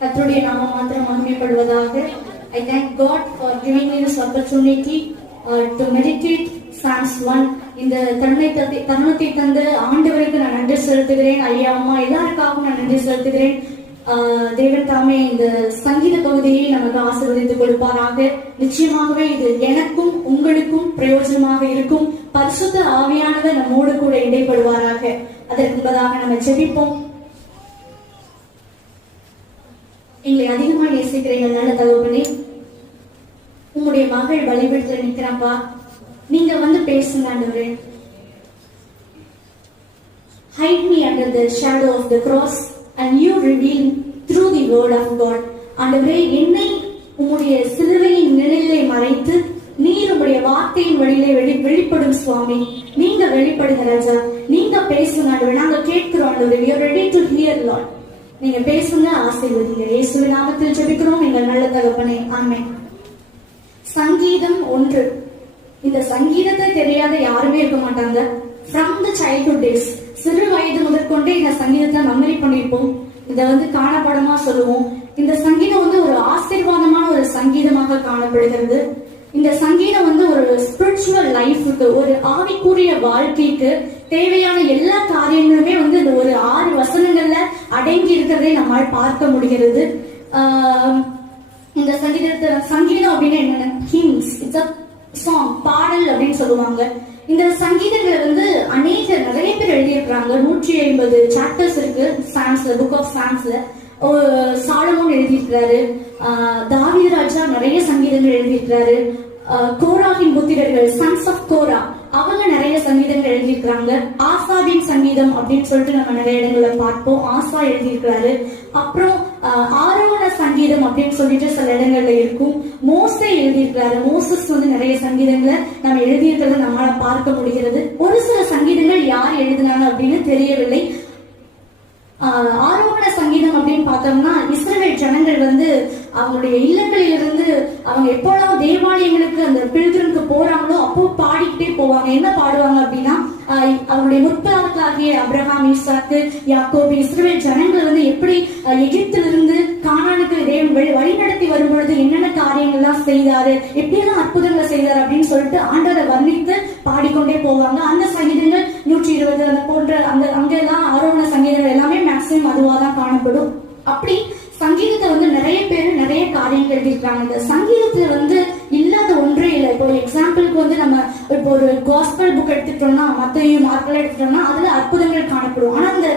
கர்த்தருடைய நாமம் மாத்திரம் மகிமைப்படுவதாக. I thank God for giving me this opportunity to meditate Psalms 1. இந்த தருணத்தை தந்து ஆண்டவருக்கு நான் நன்றி செலுத்துகிறேன். ஐயா அம்மா எல்லாருக்காகவும் நான் நன்றி செலுத்துகிறேன். தேவன் தாமே இந்த சங்கீத பகுதியை நமக்கு ஆசீர்வதித்துக் கொடுப்பாராக. நிச்சயமாகவே இது எனக்கும் உங்களுக்கும் பிரயோஜனமாக இருக்கும். பரிசுத்த ஆவியானவர் நம்மோடு கூட இடைப்படுவாராக. அதற்கு முன்பதாக நம்ம ஜெபிப்போம். எங்களை அதிகமா நேசிக்கிறீங்க நல்ல தகவனே, உங்களுடைய மகள் பலிபீடத்துல நிக்கிறப்பா, நீங்க வந்து பேசுங்க ஆண்டவரே. Hide me under the shadow of the cross and you reveal through the word of God. ஆண்டவரே, என்னை உம்முடைய சிலுவையின் நிழலிலே மறைத்து நீர் உம்முடைய வார்த்தையின் வழியிலே வெளிப்படும் சுவாமி. நீங்க வெளிப்படுங்க ராஜா, நீங்க பேசுங்க ஆண்டவரே. நாங்க கேட்கிறோம் ஆண்டவரே. We are ready to hear Lord. நீங்க பேசுங்க, ஆசீர்வதிங்க. இயேசுவின் நாமத்தில் ஜெபிக்கிறோம் எங்கள் நல்ல தகப்பனே, ஆமென். சங்கீதம் 1. இந்த சங்கீதத்தை தெரியாத யாருமே இருக்க மாட்டாங்க. From the childhood days, சிறு வயது முதற்கொண்டே இந்த சங்கீதத்தை மெமரி பண்ணிருப்போம். இத வந்து காணப்படமா சொல்லுவோம். இந்த சங்கீதம் வந்து ஒரு ஆசீர்வாதமான ஒரு சங்கீதமாக காணப்படுகிறது. இந்த சங்கீதம் வந்து ஒரு ஸ்பிரிச்சுவல் லைஃபுக்கு, ஒரு ஆவிக்குரிய வாழ்க்கைக்கு தேவையான எல்லா காரியங்களுமே வந்து இந்த ஒரு 6 வசனங்கள்ல அடங்கி இருக்கிறதை நம்மால் பார்க்க முடிகிறது. இந்த சங்கீதம் அப்படின்னு என்னன்னா ஹிம்ஸ், இட்ஸ் அ சாங், பாடல் அப்படின்னு சொல்லுவாங்க. இந்த சங்கீதங்களை வந்து நிறைய பேர் எழுதியிருக்கிறாங்க. 150 சாப்டர்ஸ் இருக்கு சாம்ஸ்ல, புக் ஆஃப் சாம்ஸ்ல. சாலமோன் எழுதியிருக்கிறாரு, தாவீது ராஜா நிறைய சங்கீதங்கள் எழுதியிருக்கிறாரு, கோராவின் புத்திரர்கள், சன்ஸ் ஆஃப் கோரா, அவங்க நிறைய சங்கீதங்கள் எழுதியிருக்கிறாங்க. ஆசாவின் சங்கீதம் அப்படின்னு சொல்லிட்டு நம்ம நிறைய இடங்களை பார்ப்போம், ஆசா எழுதியிருக்கிறாரு. அப்புறம் ஆரோவண சங்கீதம் அப்படின்னு சொல்லிட்டு சில இடங்கள்ல இருக்கும். மோசே எழுதியிருக்கிறாரு, மோசஸ் வந்து நிறைய சங்கீதங்களை நம்ம எழுதியிருக்கிறத நம்மளால பார்க்க முடிகிறது. ஒரு சில சங்கீதங்கள் யார் எழுதினாங்க அப்படின்னு தெரியவில்லை. ஆரோவண சங்கீதம் அப்படின்னு பார்த்தோம்னா, இஸ்ரவேல் ஜனங்கள் வந்து அவங்களுடைய இல்லங்களிலிருந்து அவங்க எப்போல்லாம் தேவாலயங்களுக்கு அந்த பில்கிரிம்க்கு போறாங்களோ அப்போ பாடிக்கிட்டே போவாங்க. என்ன பாடுவாங்க அப்படின்னா, அவங்களுடைய முற்பிதாக்களாகிய அப்ரஹாம், ஈசாக்கு, யாக்கோபு, இஸ்ரவேல் ஜனங்கள் வந்து எப்படி எகிப்திலிருந்து கானானுக்கு தேவன் வழிநடத்தி வரும்பொழுது என்னென்ன காரியங்கள்லாம் செய்தாரு, எப்படியெல்லாம் அற்புதங்களை செய்தாரு அப்படின்னு சொல்லிட்டு ஆண்டவரை வர்ணித்து பாடிக்கொண்டே போவாங்க. அந்த சங்கீதங்கள் 120 அந்த போன்ற அங்கெல்லாம் ஆரோவண சங்கீதங்கள் எல்லாமே மேக்சிமம் அதுவாதான் காணப்படும். அப்படி சங்கீதத்தை வந்து நிறைய பேர் நிறைய காரியங்கள் எழுதியிருக்காங்க. இந்த சங்கீதத்துல வந்து இல்லாத ஒன்றே இல்லை. இப்போ எக்ஸாம்பிளுக்கு வந்து நம்ம இப்போ ஒரு காஸ்பல் புக் எடுத்துட்டோம்னா, மத்தேயு, மார்க்கெல்லாம் எடுத்துட்டோம்னா அதுல அற்புதங்கள் காணப்படும். ஆனா அந்த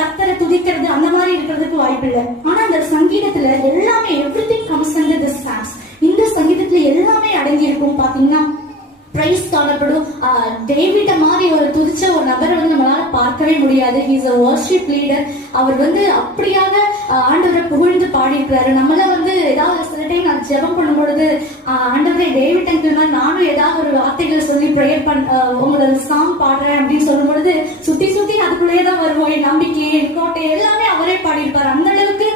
கர்த்தரை துதிக்கிறது அந்த மாதிரி இருக்கிறதுக்கு வாய்ப்பு இல்லை. ஆனா அந்த சங்கீதத்துல எல்லாமே everything comes under this songs. இந்த சங்கீதத்துல எல்லாமே அடங்கி இருக்கும். பாத்தீங்கன்னா பிரைஸ் காணப்படும். டேவிட மாதிரி ஒரு துதிச்ச ஒரு நபரை வந்து நம்மளால பார்க்கவே முடியாது. He's a worship leader. அவர் வந்து அப்படியாக ஆண்டவரை புகழ்ந்து பாடியிருக்கிறாரு. நம்மள வந்து ஏதாவது சில டைம் நான் ஜெபம் பண்ணும் பொழுது, ஆண்டவரே டேவிட் அங்கிள் மாதிரி நானும் ஏதாவது ஒரு வார்த்தைகளை சொல்லி ப்ரேயர் உங்களோட சாங் பாடுறேன் அப்படின்னு சொல்லும் பொழுது சுத்தி சுத்தி அதுக்குள்ளேயேதான் வருவோம். என் நம்பிக்கை, என் கோட்டை எல்லாமே அவரே பாடியிருப்பாரு. அந்த அளவுக்கு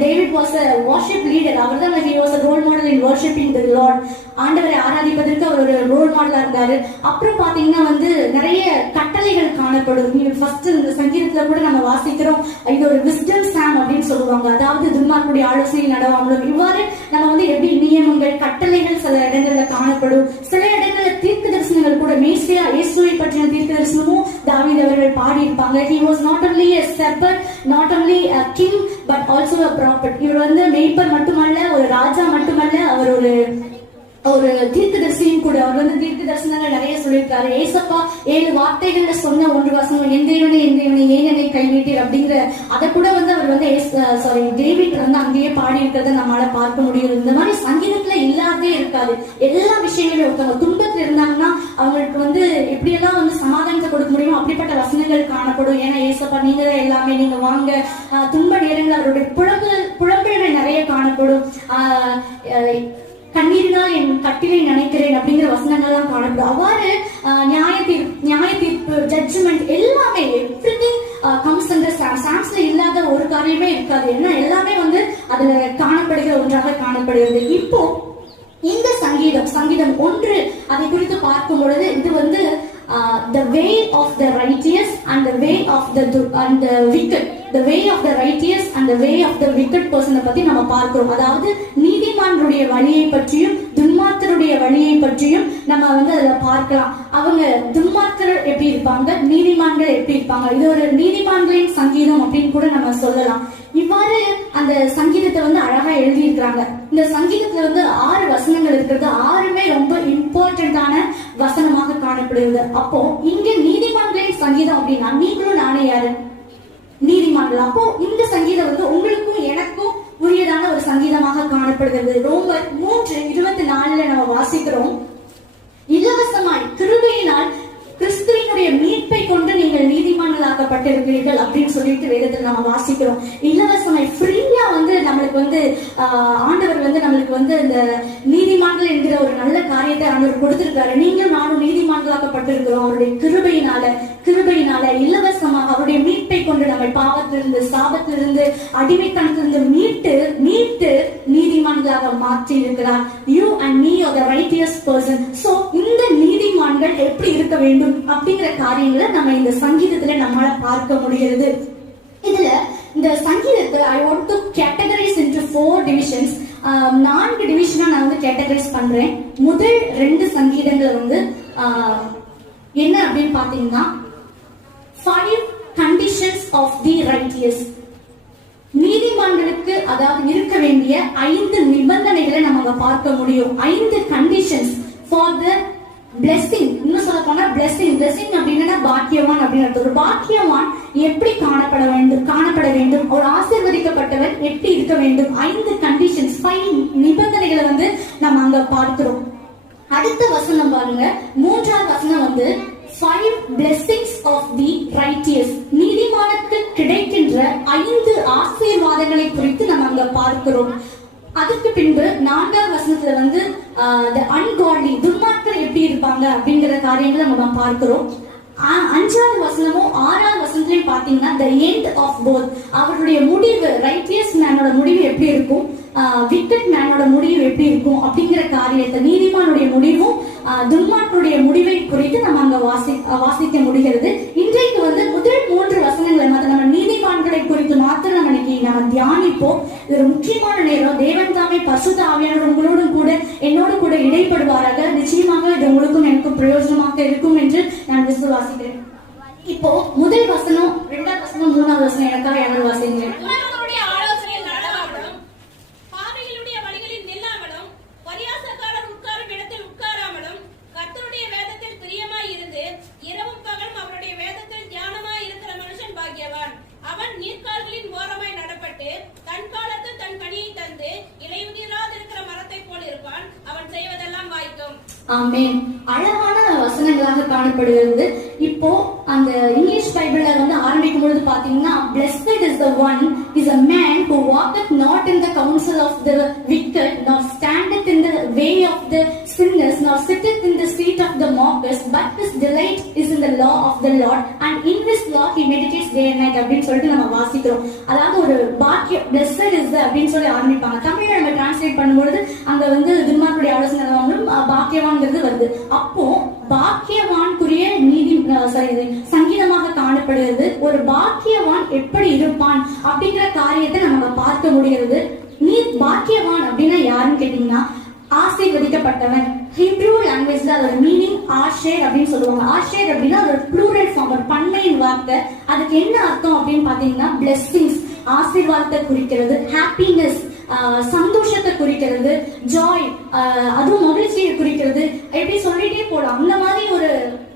David was a worship leader. அவர்தான் he was a role model in worshiping the Lord. ஆண்டவரை ஆராதிப்பதற்கு அவர் ஒரு ரோல் மாடலா இருந்தாரு. அப்புறம் பாத்தீங்கன்னா வந்து நிறைய கட்டளைகள் காணப்படும். ஃபர்ஸ்ட் இந்த சங்கீதத்துல கூட நம்ம வாசிக்கிறோம், இது ஒரு விஸ்டம் சாம் அப்படின்னு சொல்லுவாங்க. அதாவது துன்மார்க்குடைய ஆலோசனையில் நடவாமலும், இவ்வாறு நம்ம வந்து எப்படி நியமங்கள், கட்டளைகள் சில இடங்கள்ல காணப்படும். சில இடங்கள்ல தீர்க்க தரிசனங்கள் கூட, மேசியா இயேசுவை பற்றின தீர்க்க தரிசனமும் தாவீது அவர்கள் பாடி இருப்பாங்க. He was not only a shepherd, not only a king, but also a prophet. இவர் வந்து மேய்ப்பர் மட்டுமல்ல, ஒரு ராஜா மட்டுமல்ல, அவர் ஒரு தீர்க்கதரிசியும் கூட. அவர் வந்து தீர்க்க தரிசனங்கள் நிறைய சொல்லியிருக்காரு. ஏசப்பா 7 வார்த்தைகள்ல சொன்ன 1 வசனம், என் தேவனே ஏன் என்னை கைவிட்டீர் அப்படிங்கிற அதை கூட வந்து அவர் வந்து டேவிட் வந்து அங்கேயே பாடி இருக்கிறத நம்மளால பார்க்க முடியும். இந்த மாதிரி சங்கீதத்துல இல்லாதே இருக்காது. எல்லா விஷயங்களும் ஒருத்தவங்க துன்பத்துல இருந்தாங்கன்னா அவங்களுக்கு வந்து எப்படியெல்லாம் வந்து சமாதானத்தை கொடுக்க முடியுமோ அப்படிப்பட்ட வசனங்கள் காணப்படும். ஏன்னா ஏசப்பா நீங்க எல்லாமே, நீங்க வாங்க. துன்ப நேரங்கள் அவருடைய புலம்பல்கள் நிறைய காணப்படும். கண்ணீரினால் என் கட்டிலை நினைக்கிறேன் அப்படிங்கிற வசனங்கள்லாம் காணப்படும். அவ்வாறு நியாய தீர்ப்பு, ஜட்ஜ்மெண்ட் எல்லாமே எவ்ரிதிங் கம்ஸ் அண்டர் சாம்ஸ்ல இல்லாத ஒரு காரியமே இருக்காது. ஏன்னா எல்லாமே வந்து அதுல காணப்படுகிற ஒன்றாக காணப்படுகிறது. இப்போ இந்த சங்கீதம் 1 அதை குறித்து பார்க்கும் பொழுது இது வந்து the way of the righteous and the way of the wicked. the way of the righteous and the way of the wicked person பத்தி நம்ம பார்க்கிறோம். அதாவது நீதிமான்களுடைய வழியை பற்றியும் துன்மார்க்கருடைய வழியை பற்றியும் நம்ம அதுல பார்க்கலாம். அவங்க துன்மார்க்கர் எப்படி இருப்பாங்க, நீதிமான்கள் எப்படி இருப்பாங்க. இது ஒரு நீதிமான்களின் சங்கீதம் அப்படின்னு கூட நம்ம சொல்லலாம். இவ்வாறு அந்த சங்கீதத்தை அழகா எழுதி இருக்கிறாங்க. இந்த சங்கீதத்துல 6 வசனங்கள் இருக்கிறது. 6மே ரொம்ப இம்பார்ட்டன்டான வசனமாக காணப்படுகிறது. அப்போ இங்க நீதிமான்களின் சங்கீதம் அப்படின்னா நீங்களும் நானே யாரு? நீதிமான்கள். அப்போ இந்த சங்கீதம் உங்களுக்கும் எனக்கும் உரியதான ஒரு சங்கீதமாக காணப்படுகிறது. ரோமர் 3:24 நம்ம வாசிக்கிறோம், இலவசமாய் கிருபையினால் கிறிஸ்துவினுடைய மீட்பை கொண்டு நீங்கள் நீதிமான்களாக்கப்பட்டிருக்கிறீர்கள் அப்படின்னு சொல்லிட்டு வேதத்தில் நம்ம வாசிக்கிறோம். இலவசமாய் ஃப்ரீயா நம்மளுக்கு ஆண்டவர் நம்மளுக்கு இந்த நீதிமான்கள் என்கிற ஒரு நல்ல காரியத்தை ஆண்டவர் கொடுத்திருக்காரு. நீங்களும் நானும் நீதிமான்களாக்கப்பட்டிருக்கிறோம் அவருடைய கிருபையினால இலவசமாக அவருடைய மீட்பை கொண்டு நம்மை பாவத்திலிருந்து சாபத்திலிருந்து அடிமைத்தனத்திலிருந்து மீட்டு நீதிமான்களாக மாற்றி இருக்கிறார். You and me are the righteous person. So இந்த நீதிமான்கள் எப்படி இருக்க வேண்டும் அப்படிங்கிற காரியங்களை நம்ம இந்த சங்கீதத்துல நம்மால பார்க்க முடிகிறது. இதுல இந்த சங்கீதத்தை I want to categorize into 4 divisions. 4 டிவிஷனா நான் கேட்டகரைஸ் பண்றேன். முதல் 2 சங்கீதங்களை என்ன அப்படின்னு பாத்தீங்கன்னா 5 conditions of the righteous. நீதிமான்களுக்கு அதாவது இருக்க வேண்டிய 5 நிபந்தனைகளை நம்ம பார்க்க முடியும். 5 conditions for the blessing. இன்னும் சொல்ல போனா blessing அப்படின்னா பாக்கியவான் அப்படின்னு ஒரு பாக்கியவான் எப்படி காணப்பட வேண்டும், ஒரு ஆசீர்வதிக்கப்பட்டவர் எப்படி இருக்க வேண்டும். 5 conditions, 5 நிபந்தனைகளை நம்ம அங்க பார்க்கிறோம். அடுத்த வசனம் பாருங்க, 3வது வசனம் 5 blessings of the righteous. நீதிமானுக்கு கிடைக்கின்ற 5 ஆசீர்வாதங்களை குறித்து நம்ம அங்க பார்க்கிறோம். அதுக்கு பின்பு 4வது வசனத்துல the ungodly, துன்மார்க்கர் எப்படி இருப்பாங்க அப்படிங்கிற காரியங்களை நம்ம பார்க்கிறோம். 5வது வசனமும் 6வது வசனத்திலையும் பாத்தீங்கன்னா the end of both, அவருடைய முடிவு, ரைட்டியஸ் மேனோட முடிவு எப்படி இருக்கும், விக்கெட் மேனோட முடிவு எப்படி இருக்கும் அப்படிங்கிற காரியத்தை, நீதிமானுடைய முடிவும் துன்மார்க்கருடைய முடிவை குறித்து நம்ம அங்க வாசிக்க முடிகிறது. இன்றைக்கு முதல் 3 வசனங்களை நம்ம நீதிமான்களை குறித்து மாத்திரம் நம்ம தியானிப்போம். இது ஒரு முக்கியமான நேரம். தேவன் தாமே பரிசுத்த ஆவியானவர் உங்களோடும் கூட என்னோடு கூட இடைப்படுவாராக. நிச்சயமாக இது உங்களுக்கும் எனக்கும் பிரயோஜனமாக இருக்கும் என்று நான் விசுவாசிக்கிறேன். இப்போ முதல் வசனம், 2வது வசனம், 3வது வசனம் எனக்காக யாரும் வாசிங்க. அவன் நீர்க்கால்களின் ஓரமாய் நடப்பட்டு தன் காலத்தில் தன் கனியை தந்து இலையுதிராது இருக்கிற மரத்தை போல் இருப்பான். அவன் செய்வதெல்லாம் வாய்க்கும். ஆமென். அழகான வசனங்களாக காணப்படுகிறது. இப்போ அந்த இங்கிலீஷ் பைபிள்ல ஆரம்பிக்கும் பொழுது பாத்தீங்கன்னா blessed is the one is a man who walketh not in the counsel of the wicked, nor standeth in the way of the sinners, nor sitteth in the seat of the mockers, but his delight is in the law of the Lord, and in his law he meditates day and night அப்படின்னு சொல்லிட்டு நம்ம வாசிக்கிறோம். அதாவது ஒரு பாக்கியம், blessed is the அப்படின்னு சொல்லி ஆரம்பிப்பாங்க. தமிழ்ல நம்ம டிரான்ஸ்லேட் பண்ணும்பொழுது அங்க துன்மார்க்கருடைய ஆலோசனை பாக்கியவான்ங்கிறது வருது. அப்போ பாக்கியவான்குரிய சங்கீதமாக காணப்படுகிறது. ஒரு பாக்கியவான் எப்படி இருப்பான் அப்படிங்கிற காரியத்தை நம்ம பார்க்க முடிகிறது. நீ பாக்கியவான் அப்படின்னா யாருன்னு கேட்டீங்கன்னா ஆசீர்வதிக்கப்பட்டவன். ஹீப்ரூ லாங்குவேஜ்ல அதோட மீனிங் ஆஷேர் அப்படின்னு சொல்லுவாங்க. ஆஷேர் அப்படின்னா ஒரு ப்ளூரல் ஃபார்ம், ஒரு பன்மையின் வார்த்தை. அதுக்கு என்ன அர்த்தம் அப்படின்னு பாத்தீங்கன்னா பிளெஸிங்ஸ், ஆசீர்வாதத்தை குறிக்கிறது, ஹாப்பினஸ், சந்தோஷத்தை குறிக்கிறது, ஜாய், அதுவும் மகிழ்ச்சியை குறிக்கிறது. எப்படி சொல்லிட்டே போலாம். அந்த மாதிரி ஒரு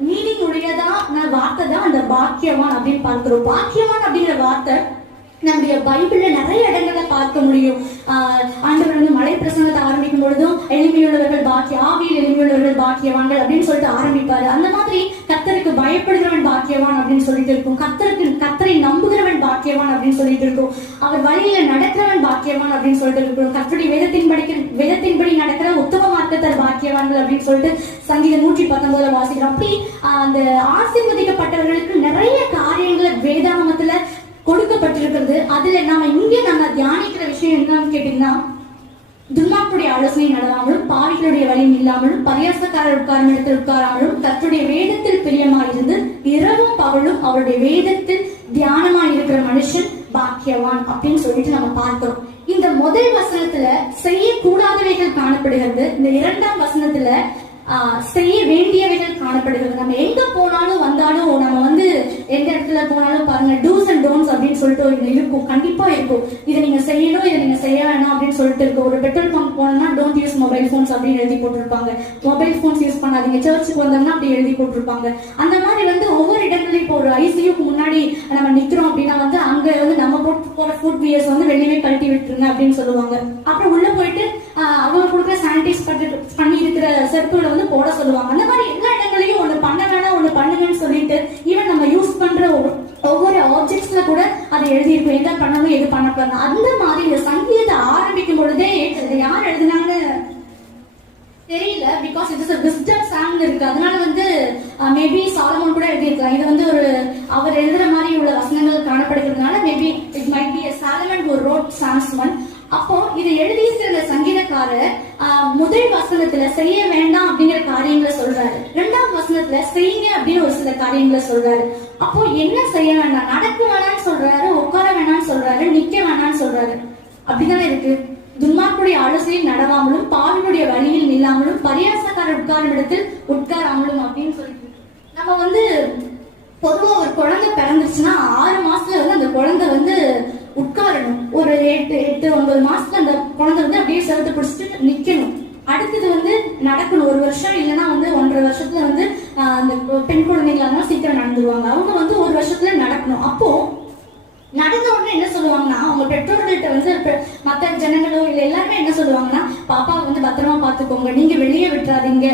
மீனிங் உடையதான வார்த்தை தான் அந்த பாக்கியவான் அப்படின்னு பார்க்கிறோம். பாக்கியவான் அப்படிங்கிற வார்த்தை நம்முடைய பைபிள்ல நிறைய இடங்கள்ல பார்க்க முடியும். ஆண்டவர் மலை பிரசங்கத்தை ஆரம்பிக்கும் பொழுதும் எளிமையுள்ளவர்கள் ஆவியில் எளிமையுள்ளவர்கள் பாக்கியவான்கள் அப்படின்னு சொல்லிட்டு ஆரம்பிப்பாரு. அந்த மாதிரி கர்த்தருக்கு பயப்படுகிறவன் பாக்கியவான் அப்படின்னு சொல்லிட்டு இருக்கும். கர்த்தரை நம்புகிறவன் பாக்கியவான் அப்படின்னு சொல்லிட்டு இருக்கும். அவர் வழியில நடக்கிறவன் பாக்கியவான் அப்படின்னு சொல்லிட்டு இருக்கும். கர்த்தருடைய வேதத்தின்படி நடக்கிற உத்தம மார்க்கத்தர் பாக்கியவான்கள் அப்படின்னு சொல்லிட்டு சங்கீதம் 119 வாசிக்கிறோம். அப்படி அந்த ஆசீர்வதிக்கப்பட்டவர்களுக்கு நிறைய காரியங்களை வேதாகமத்துல கொடுக்கப்பட்டிருக்கிறது. அதுல நம்ம தியானிக்கிற விஷயம் என்னன்னு கேட்டீங்கன்னா, துன்மார்க்கருடைய ஆலோசனை நடவாமலும், பாவிகளுடைய வழியும் இல்லாமலும், பரியாசக்காரர் உட்காரும் இடத்தில் உட்காராமலும், கர்த்தருடைய வேதத்தில் பிரியமாயிருந்து இரவும் பகலும் அவருடைய வேதத்தில் தியானமாயிருக்கிற மனுஷன் பாக்கியவான் அப்படின்னு சொல்லிட்டு நம்ம பார்த்தோம். இந்த முதல் வசனத்துல செய்யக்கூடாதவைகள் காணப்படுகிறது. இந்த இரண்டாம் வசனத்துல செய்ய வேண்டியவைகள் காணப்படுகிறது. நம்ம எங்க போனாலும் வந்தாலும் நம்ம வந்து எந்த இடத்துல போனாலும் பாருங்க டூஸ் அண்ட் டோன்ட்ஸ் அப்படின்னு சொல்லிட்டு இருக்கும், கண்டிப்பா இருக்கும். இதை நீங்க செய்யணும், இதை நீங்க செய்ய வேணாம் அப்படின்னு சொல்லிட்டு இருக்கும். ஒரு பெட்ரோல் பம்ப் போனோம்னா டோன்ட் யூஸ் மொபைல் போன்ஸ் அப்படின்னு எழுதி போட்டிருப்பாங்க. மொபைல் போன்ஸ் யூஸ் பண்ணாதீங்க. சர்ச்சுக்கு வந்தோம்னா அப்படி எழுதி போட்டிருப்பாங்க. அந்த மாதிரி வந்து ஒவ்வொரு இடங்களையும் இப்போ ஒரு ஐசியூக்கு முன்னாடி நம்ம நிக்கிறோம் அப்படின்னா வந்து அங்க வந்து நம்ம போற ஃபுட் வியர்ஸ் வந்து வெளியே கழட்டி விட்டுருங்க அப்படின்னு சொல்லுவாங்க. அப்புறம் உள்ள போயிட்டு அவங்க கொடுக்குற சானிடைஸ் பண்ணி இருக்கிற செருப்புகளை வந்து போட சொல்லுவாங்க. அந்த மாதிரி எல்லா இடங்களையும் ஒண்ணு பண்ண வேணாம் ஒண்ணு பண்ணுங்கன்னு சொல்லிட்டு ஈவன் நம்ம யூஸ் பண்ற ஒவ்வொரு ஆப்ஜெக்ட்ஸ்ல கூட அதை எழுதியிருக்கும், எதை பண்ணணும் எது பண்ணக்கூடாது. அந்த மாதிரி இந்த சங்கீதத்தை ஆரம்பிக்கும் பொழுதே யார் எழுதினாங்கன்னு தெரியல, because it is a wisdom song இருக்கு. அதனால வந்து மேபி சாலமோன் கூட எழுதியிருக்கலாம். இது வந்து ஒரு அவர் எழுதுற மாதிரி உள்ள வசனங்கள் காணப்படுகிறதுனால maybe it might be a Solomon who wrote Psalms 1. அப்போ இதை எழுதியிருக்கிற சங்கீதக்காரர் முதல் வசனத்துல செய்ய வேண்டாம் அப்படிங்கிற காரியங்களை சொல்றாரு, இரண்டாம் வசனத்துல செய்யுங்க அப்படின்னு ஒரு சில காரியங்களை சொல்றாரு. அப்போ என்ன செய்ய வேண்டாம், நடக்க வேணாம்னு சொல்றாரு, உட்கார வேணாம்னு சொல்றாரு, நிக்க வேணாம்னு சொல்றாரு. அப்படிதானே இருக்கு. துன்மார்க்குடைய ஆலோசனையில் நடவாமலும் பாவினுடைய வழியில் நில்லாமலும் பரியாசக்காரர் உட்காரும் இடத்தில் உட்காராமலும் அப்படின்னு சொல்லிட்டு நம்ம வந்து பொதுவா ஒரு குழந்தை பிறந்துச்சுன்னா 6 மாசத்துல வந்து அந்த குழந்தை வந்து உட்காரணும். ஒரு 8-9 மாசத்துல அந்த குழந்தை வந்து அப்படியே செலுத்த பிடிச்சிட்டு நிக்கணும். அடுத்தது வந்து நடக்கணும். 1 வருஷம் இல்லைன்னா வந்து 1.5 வருஷத்துல வந்து அந்த பெண் குழந்தைங்களா சீக்கிரம் நடந்துருவாங்க. அவங்க வந்து 1 வருஷத்துல நடக்கணும். அப்போ நடந்த உடனே என்ன சொல்லுவாங்கன்னா அவங்க பெற்றோர்கள்ட்ட வந்து மற்ற ஜனங்களோ இல்ல எல்லாருமே என்ன சொல்லுவாங்கன்னா பாப்பா வந்து பத்திரமா பாத்துக்கோங்க, நீங்க வெளியே விட்டுறாதீங்க,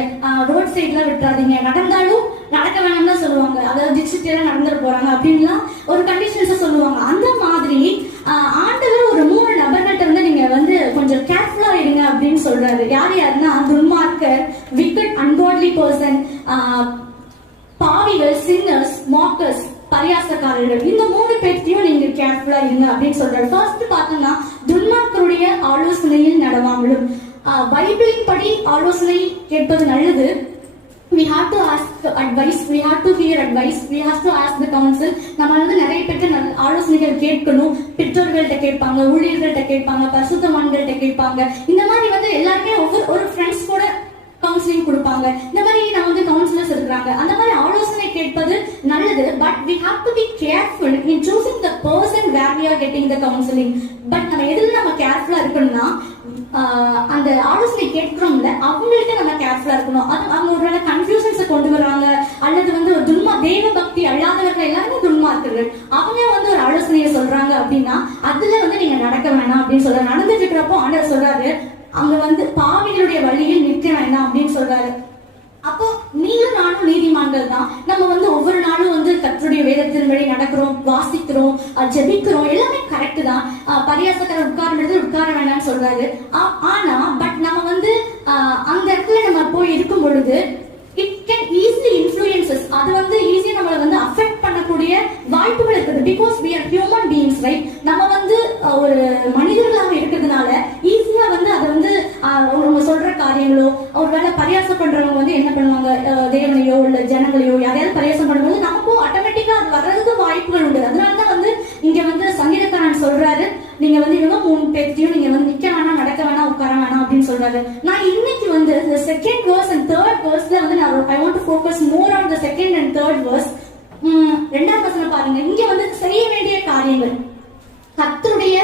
ரோட் சைட்ல விட்டுறாதீங்க, நடந்தாலும் நடக்க வேணாம் தான் சொல்லுவாங்க. அதாவது டிஸ்ட்ரிக்ட்ல நடந்துட்டு போறாங்க அப்படின்லாம் ஒரு கண்டிஷன்ஸ் சொல்லுவாங்க. அந்த மாதிரி ஆண்டவர் ஒரு 3 நபர்கள்ட்ட வந்து நீங்க வந்து கொஞ்சம் கேர்ஃபுல்லா இருங்க அப்படின்னு சொல்றாரு. யாருன்னா துன்மார்க்கர், விக்கட் அன்காட்லி பர்சன், பாவிகள், சின்னர்ஸ், மாக்கர்ஸ், பரியாசக்காரர்கள். இந்த 3 பேர்த்தையும் நீங்க கேர்ஃபுல்லா இருங்க அப்படின்னு சொல்றாரு. ஃபர்ஸ்ட் பார்த்தோம்னா துன்மார்க்கருடைய ஆலோசனையில் நடவாமலும். பைபிளின் படி ஆலோசனை கேட்பது நல்லது. We have to ask advice, we have to hear advice, we have to ask the counsel. நம்ம வந்து நிறைய பேருக்கு ஆலோசனைகள் கேட்கணும். பெற்றோர்கள்ட்ட கேட்பாங்க, ஊழியர்கள்ட்ட கேட்பாங்க, பரிசுத்தவான்கள்ட்ட கேட்பாங்க. இந்த மாதிரி வந்து எல்லாருமே ஒரு ஃப்ரெண்ட்ஸ் கூட கவுன்சிலிங் கொடுப்பாங்க. இந்த மாதிரி நம்ம வந்து கவுன்சிலர்ஸ் இருக்காங்க. அந்த மாதிரி ஆலோசனை கேட்பது நல்லது. But we have to be careful in choosing the person where we are getting the counseling. But நம்ம எதுல நம்ம கேர்ஃபுல்லா இருக்கணும்னா அந்த ஆலோசனை கேட்கிறோம்ல அவங்கள்ட்ட நம்ம கேர்ஃபுல்லா இருக்கணும். அது அவங்க ஒரு கன்ஃபியூஷன்ஸை கொண்டு வர்றாங்க அல்லது வந்து ஒரு தேவ பக்தி அல்லாதவர்கள் எல்லாருமே துன்மார்க்கர்கள், அவங்க வந்து ஒரு ஆலோசனையை சொல்றாங்க அப்படின்னா அதுல வந்து நீங்க நடக்க வேணாம் அப்படின்னு சொல்ற. நடந்துட்டு இருக்கிறப்போ ஆண்டவர் சொல்றாரு அங்க வந்து பாவிகளுடைய வழியில் நிற்க வேண்டாம் அப்படின்னு சொல்றாரு. அப்போ நீங்களும் நானும் நீதிமான்கள் தான். நம்ம வந்து ஒவ்வொரு நாளும் வந்து கர்த்தருடைய வேதத்தின் வழி நடக்கிறோம், வாசிக்கிறோம், ஜெபிக்கிறோம், எல்லாமே கரெக்ட் தான். பரியாசக்காரர் உட்கார்ந்து உட்கார வேண்டாம்னு சொல்றாரு. ஆனா பட் நம்ம வந்து அந்த இடத்துல நம்ம போய் இருக்கும் பொழுது it can easily influences, அது வந்து ஈஸியா நம்மள வந்து அஃபெக்ட் பண்ணக்கூடிய வாய்ப்புகள் இருக்குது. Because we are human beings, right? நம்ம வந்து ஒரு மனிதர்களாக இருக்கிறதுனால ஈஸியா வந்து அதை வந்து அவங்க சொல்ற காரியங்களோ ஒருவேளை பரியாசம் பண்றவங்க வந்து என்ன பண்ணுவாங்க, தேவனையோ இல்ல ஜனங்களையோ யாரையாவது பரியாசம் பண்ணும்போது நமக்கும் ஆட்டோமேட்டிக்கா அது வர்றதுக்கு வாய்ப்புகள் உண்டு. அதனாலதான் வந்து இங்க வந்து சங்கீதக்காரன் சொல்றாரு நீங்க வந்து இவங்க 3 பேர்த்தையும் நீங்க வந்து நிக்க வேணாம், நடக்க வேணாம், உட்கார வேணாம் அப்படின்னு சொல்றாரு. நான் இன்னைக்கு வந்து the second verse and third verseல வந்து I want to focus more on the second and third verse. இரண்டாம் வசனம் பாருங்க. இங்க வந்து செய்ய வேண்டிய காரியங்கள், கர்த்தருடைய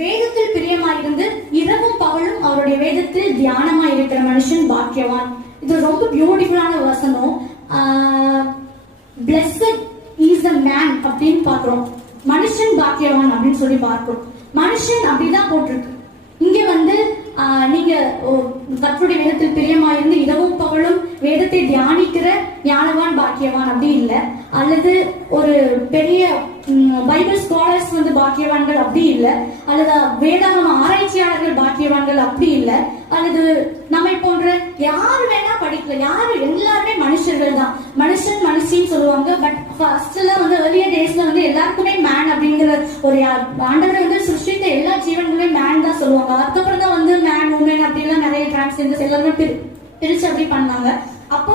வேதத்தில் பிரியமாயிருந்து இரவும் பகலும் அவருடைய வேதத்தில் தியானமா இருக்கிற மனுஷன் பாக்கியவான். இது ரொம்ப பியூட்டிஃபுல்லான வசனம். blessed is a man அப்படின்னு பாக்குறோம், மனுஷன் பாக்கியவான் அப்படின்னு சொல்லி பார்க்கிறோம். மனுஷன் அப்படிதான் போட்டிருக்கு. இங்க வந்து நீங்க கர்த்தருடைய வேதத்தில் பிரியமாயிருந்து இரவும் பகலும் வேதத்தை தியானிக்கிற ஞானவான் பாக்கியவான் அப்படி இல்லை, அல்லது ஒரு பெரிய பைபிள் ஸ்காலர்ஸ் வந்து பாக்கியவான்கள் அப்படி இல்லை, அல்லது வேதாகம ஆராய்ச்சியாளர்கள் பாக்கியவான்கள் அப்படி இல்லை, அல்லது நம்மை போன்ற யாரு வேணா படிக்கல, யாரு எல்லாருமே மனுஷர்கள் தான். மனுஷன் மனுஷின்னு சொல்லுவாங்க. பட் ஃபர்ஸ்ட்ல வந்து ஏர்லியர் டேஸ்ல வந்து எல்லாருக்குமே மேன் அப்படிங்கிற ஒரு ஆண்டவரை வந்து சிருஷ்டித்த எல்லா ஜீவன்களுமே மேன் தான் சொல்லுவாங்க. அதுக்கப்புறம் தான் வந்து மேன் உமன் அப்படிலாம் நிறைய டிரான்ஸ்ஜெண்டர்ஸ் எல்லாருமே பிரிச்சு அப்படி பண்ணாங்க. அப்போ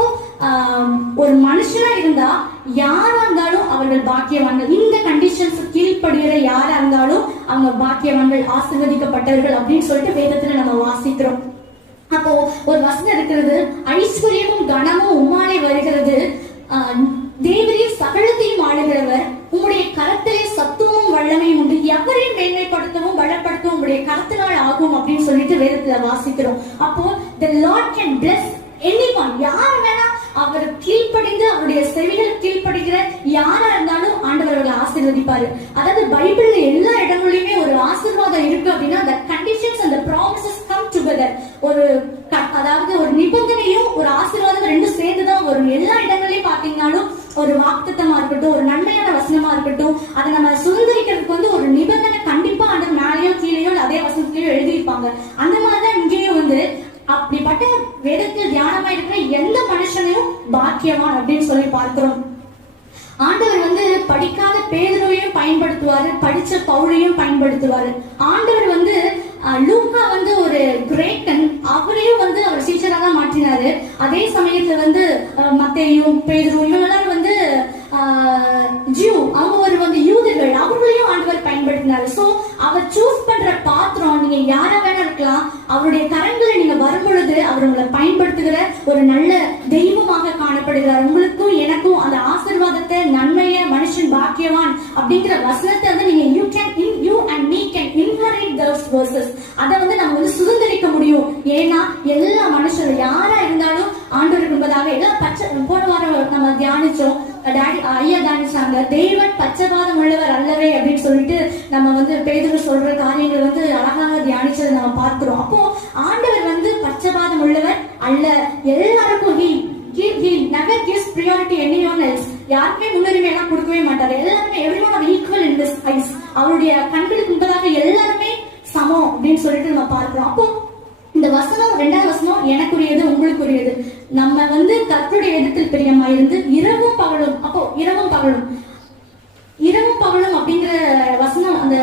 ஒரு மனுஷனா இருந்தா யாரா இருந்தாலும் அவர்கள் பாக்கியவான்கள். இந்த கண்டிஷன்ஸ் கீழ்ப்படுகிற யாரா இருந்தாலும் அவங்க பாக்கியவான்கள், ஆசீர்வதிக்கப்பட்டவர்கள் அப்படின்னு சொல்லிட்டு வேதத்துல நம்ம வாசிக்கிறோம். அப்போ ஒரு வசனம் இருக்கிறது, ஐஸ்வர்யமும் கனமும் உம்மாலே வருகிறது, தேவரையும் சகலத்தையும் ஆளுகிறவர், உம்முடைய கரத்திலே சத்துவமும் வல்லமையும் உண்டு, எவரையும் மேன்மைப்படுத்தவும் பலப்படுத்தவும் உங்களுடைய கரத்தினால் ஆகும் அப்படின்னு சொல்லிட்டு வேதத்துல வாசிக்கிறோம். அப்போ the Lord can bless anyone, யார் வேணா அவர் கீழ்ப்படிந்து அவருடைய செவிகள் கீழ்ப்படுகிற யாரா இருந்தாலும் ஆண்டவர் அவர்களை ஆசீர்வதிப்பாரு. அதாவது பைபிள்ல எல்லா இடங்களிலுமே ஒரு ஆசீர்வாதம் இருக்கு அப்படின்னா the conditions and the promises come together. ஒரு அதாவது ஒரு நிபந்தனையும் ஒரு ஆசீர்வாதம் ரெண்டும் சேர்ந்துதான் வரும். எல்லா இடங்களையும் பாத்தீங்கன்னாலும் ஒரு வாக்குத்தத்தமா இருக்கட்டும், ஒரு நன்மையான வசனமா இருக்கட்டும், அதை நம்ம சுதந்திரிக்கிறதுக்கு வந்து ஒரு நிபந்தனை கண்டிப்பா அந்த மேலேயோ கீழேயோ அதே வசனத்திலேயோ எழுதியிருப்பாங்க. அந்த மாதிரிதான் இங்கேயும் வந்து அப்படிப்பட்ட வேதத்தில் தியானமா இருக்கிற எந்த மனுஷனையும் பாக்கியவான் அப்படின்னு சொல்லி பார்க்கிறோம். ஆண்டவர் வந்து படிக்காத பேதுருவையும் பயன்படுத்துவாரு, படிச்ச பவுலையும் பயன்படுத்துவாரு. ஆண்டவர் வந்து லூக்கா வந்து ஒரு கிரேக்கன், அவரையும் வந்து அவர் சீச்சரா தான் மாற்றினாரு. அதே சமயத்துல வந்து மத்தேயும் பேதுரு இவங்கெல்லாம் வந்து ஜூ, அவங்க ஒரு வந்து யூதர்கள், அவர்களையும் ஆண்டவர் பயன்படுத்தினாரு. சோ அவர் சூஸ் பண்ற பாத்திரம் நீங்க யார வேணா இருக்கலாம், அவருடைய கரங்களை நீங்க வரும் பொழுது அவர் உங்களை பயன்படுத்துகிற ஒரு நல்ல தெய்வமாக காணப்படுகிறார். உங்களுக்கும் எனக்கும் அந்த ஆசீர்வாதத்தை, நன்மைய, மனுஷன் பாக்கியவான் அப்படிங்கிற வசனத்தை வந்து நீங்க you and me can inherit those verses. அதை வந்து நம்ம வந்து சுதந்திரிக்க முடியும். ஏன்னா எல்லா மனுஷரும் யாரா இருந்தாலும் ஆண்டவருக்கு முன்பதாக எல்லாம் பச்சை, போன வாரம் நம்ம தியானிச்சோம், ஐயா தியானிச்சாங்க, தேவன் பச்சைபாதம் உள்ளவர் அல்லவே அப்படின்னு சொல்லிட்டு நம்ம வந்து பேதுரு சொல்ற காரியங்கள் வந்து அழகாக தியானிச்சதை நம்ம பார்க்கிறோம். அப்போ ஆண்டவர் வந்து பச்சைபாதம் உள்ளவர் அல்ல, எல்லாருக்கும் he never gives priority anyone else. யாருமே முன்னுரிமை எல்லாம் கொடுக்கவே மாட்டாரு. எல்லாருமே everyone are equal in his eyes. அவருடைய கண்களுக்கு முன்பதாக எல்லாருமே சமம் அப்படின்னு சொல்லிட்டு நம்ம பார்க்கிறோம். அப்போ இந்த வசனம், இரண்டாவது வசனம் எனக்குரியது உங்களுக்குரியது. நம்ம வந்து கர்த்தருடைய இடத்தில் பிரியமாயிருந்து இரவும் பகலும், அப்போ இரவும் பகலும் அப்படிங்கிற வசனம், அந்த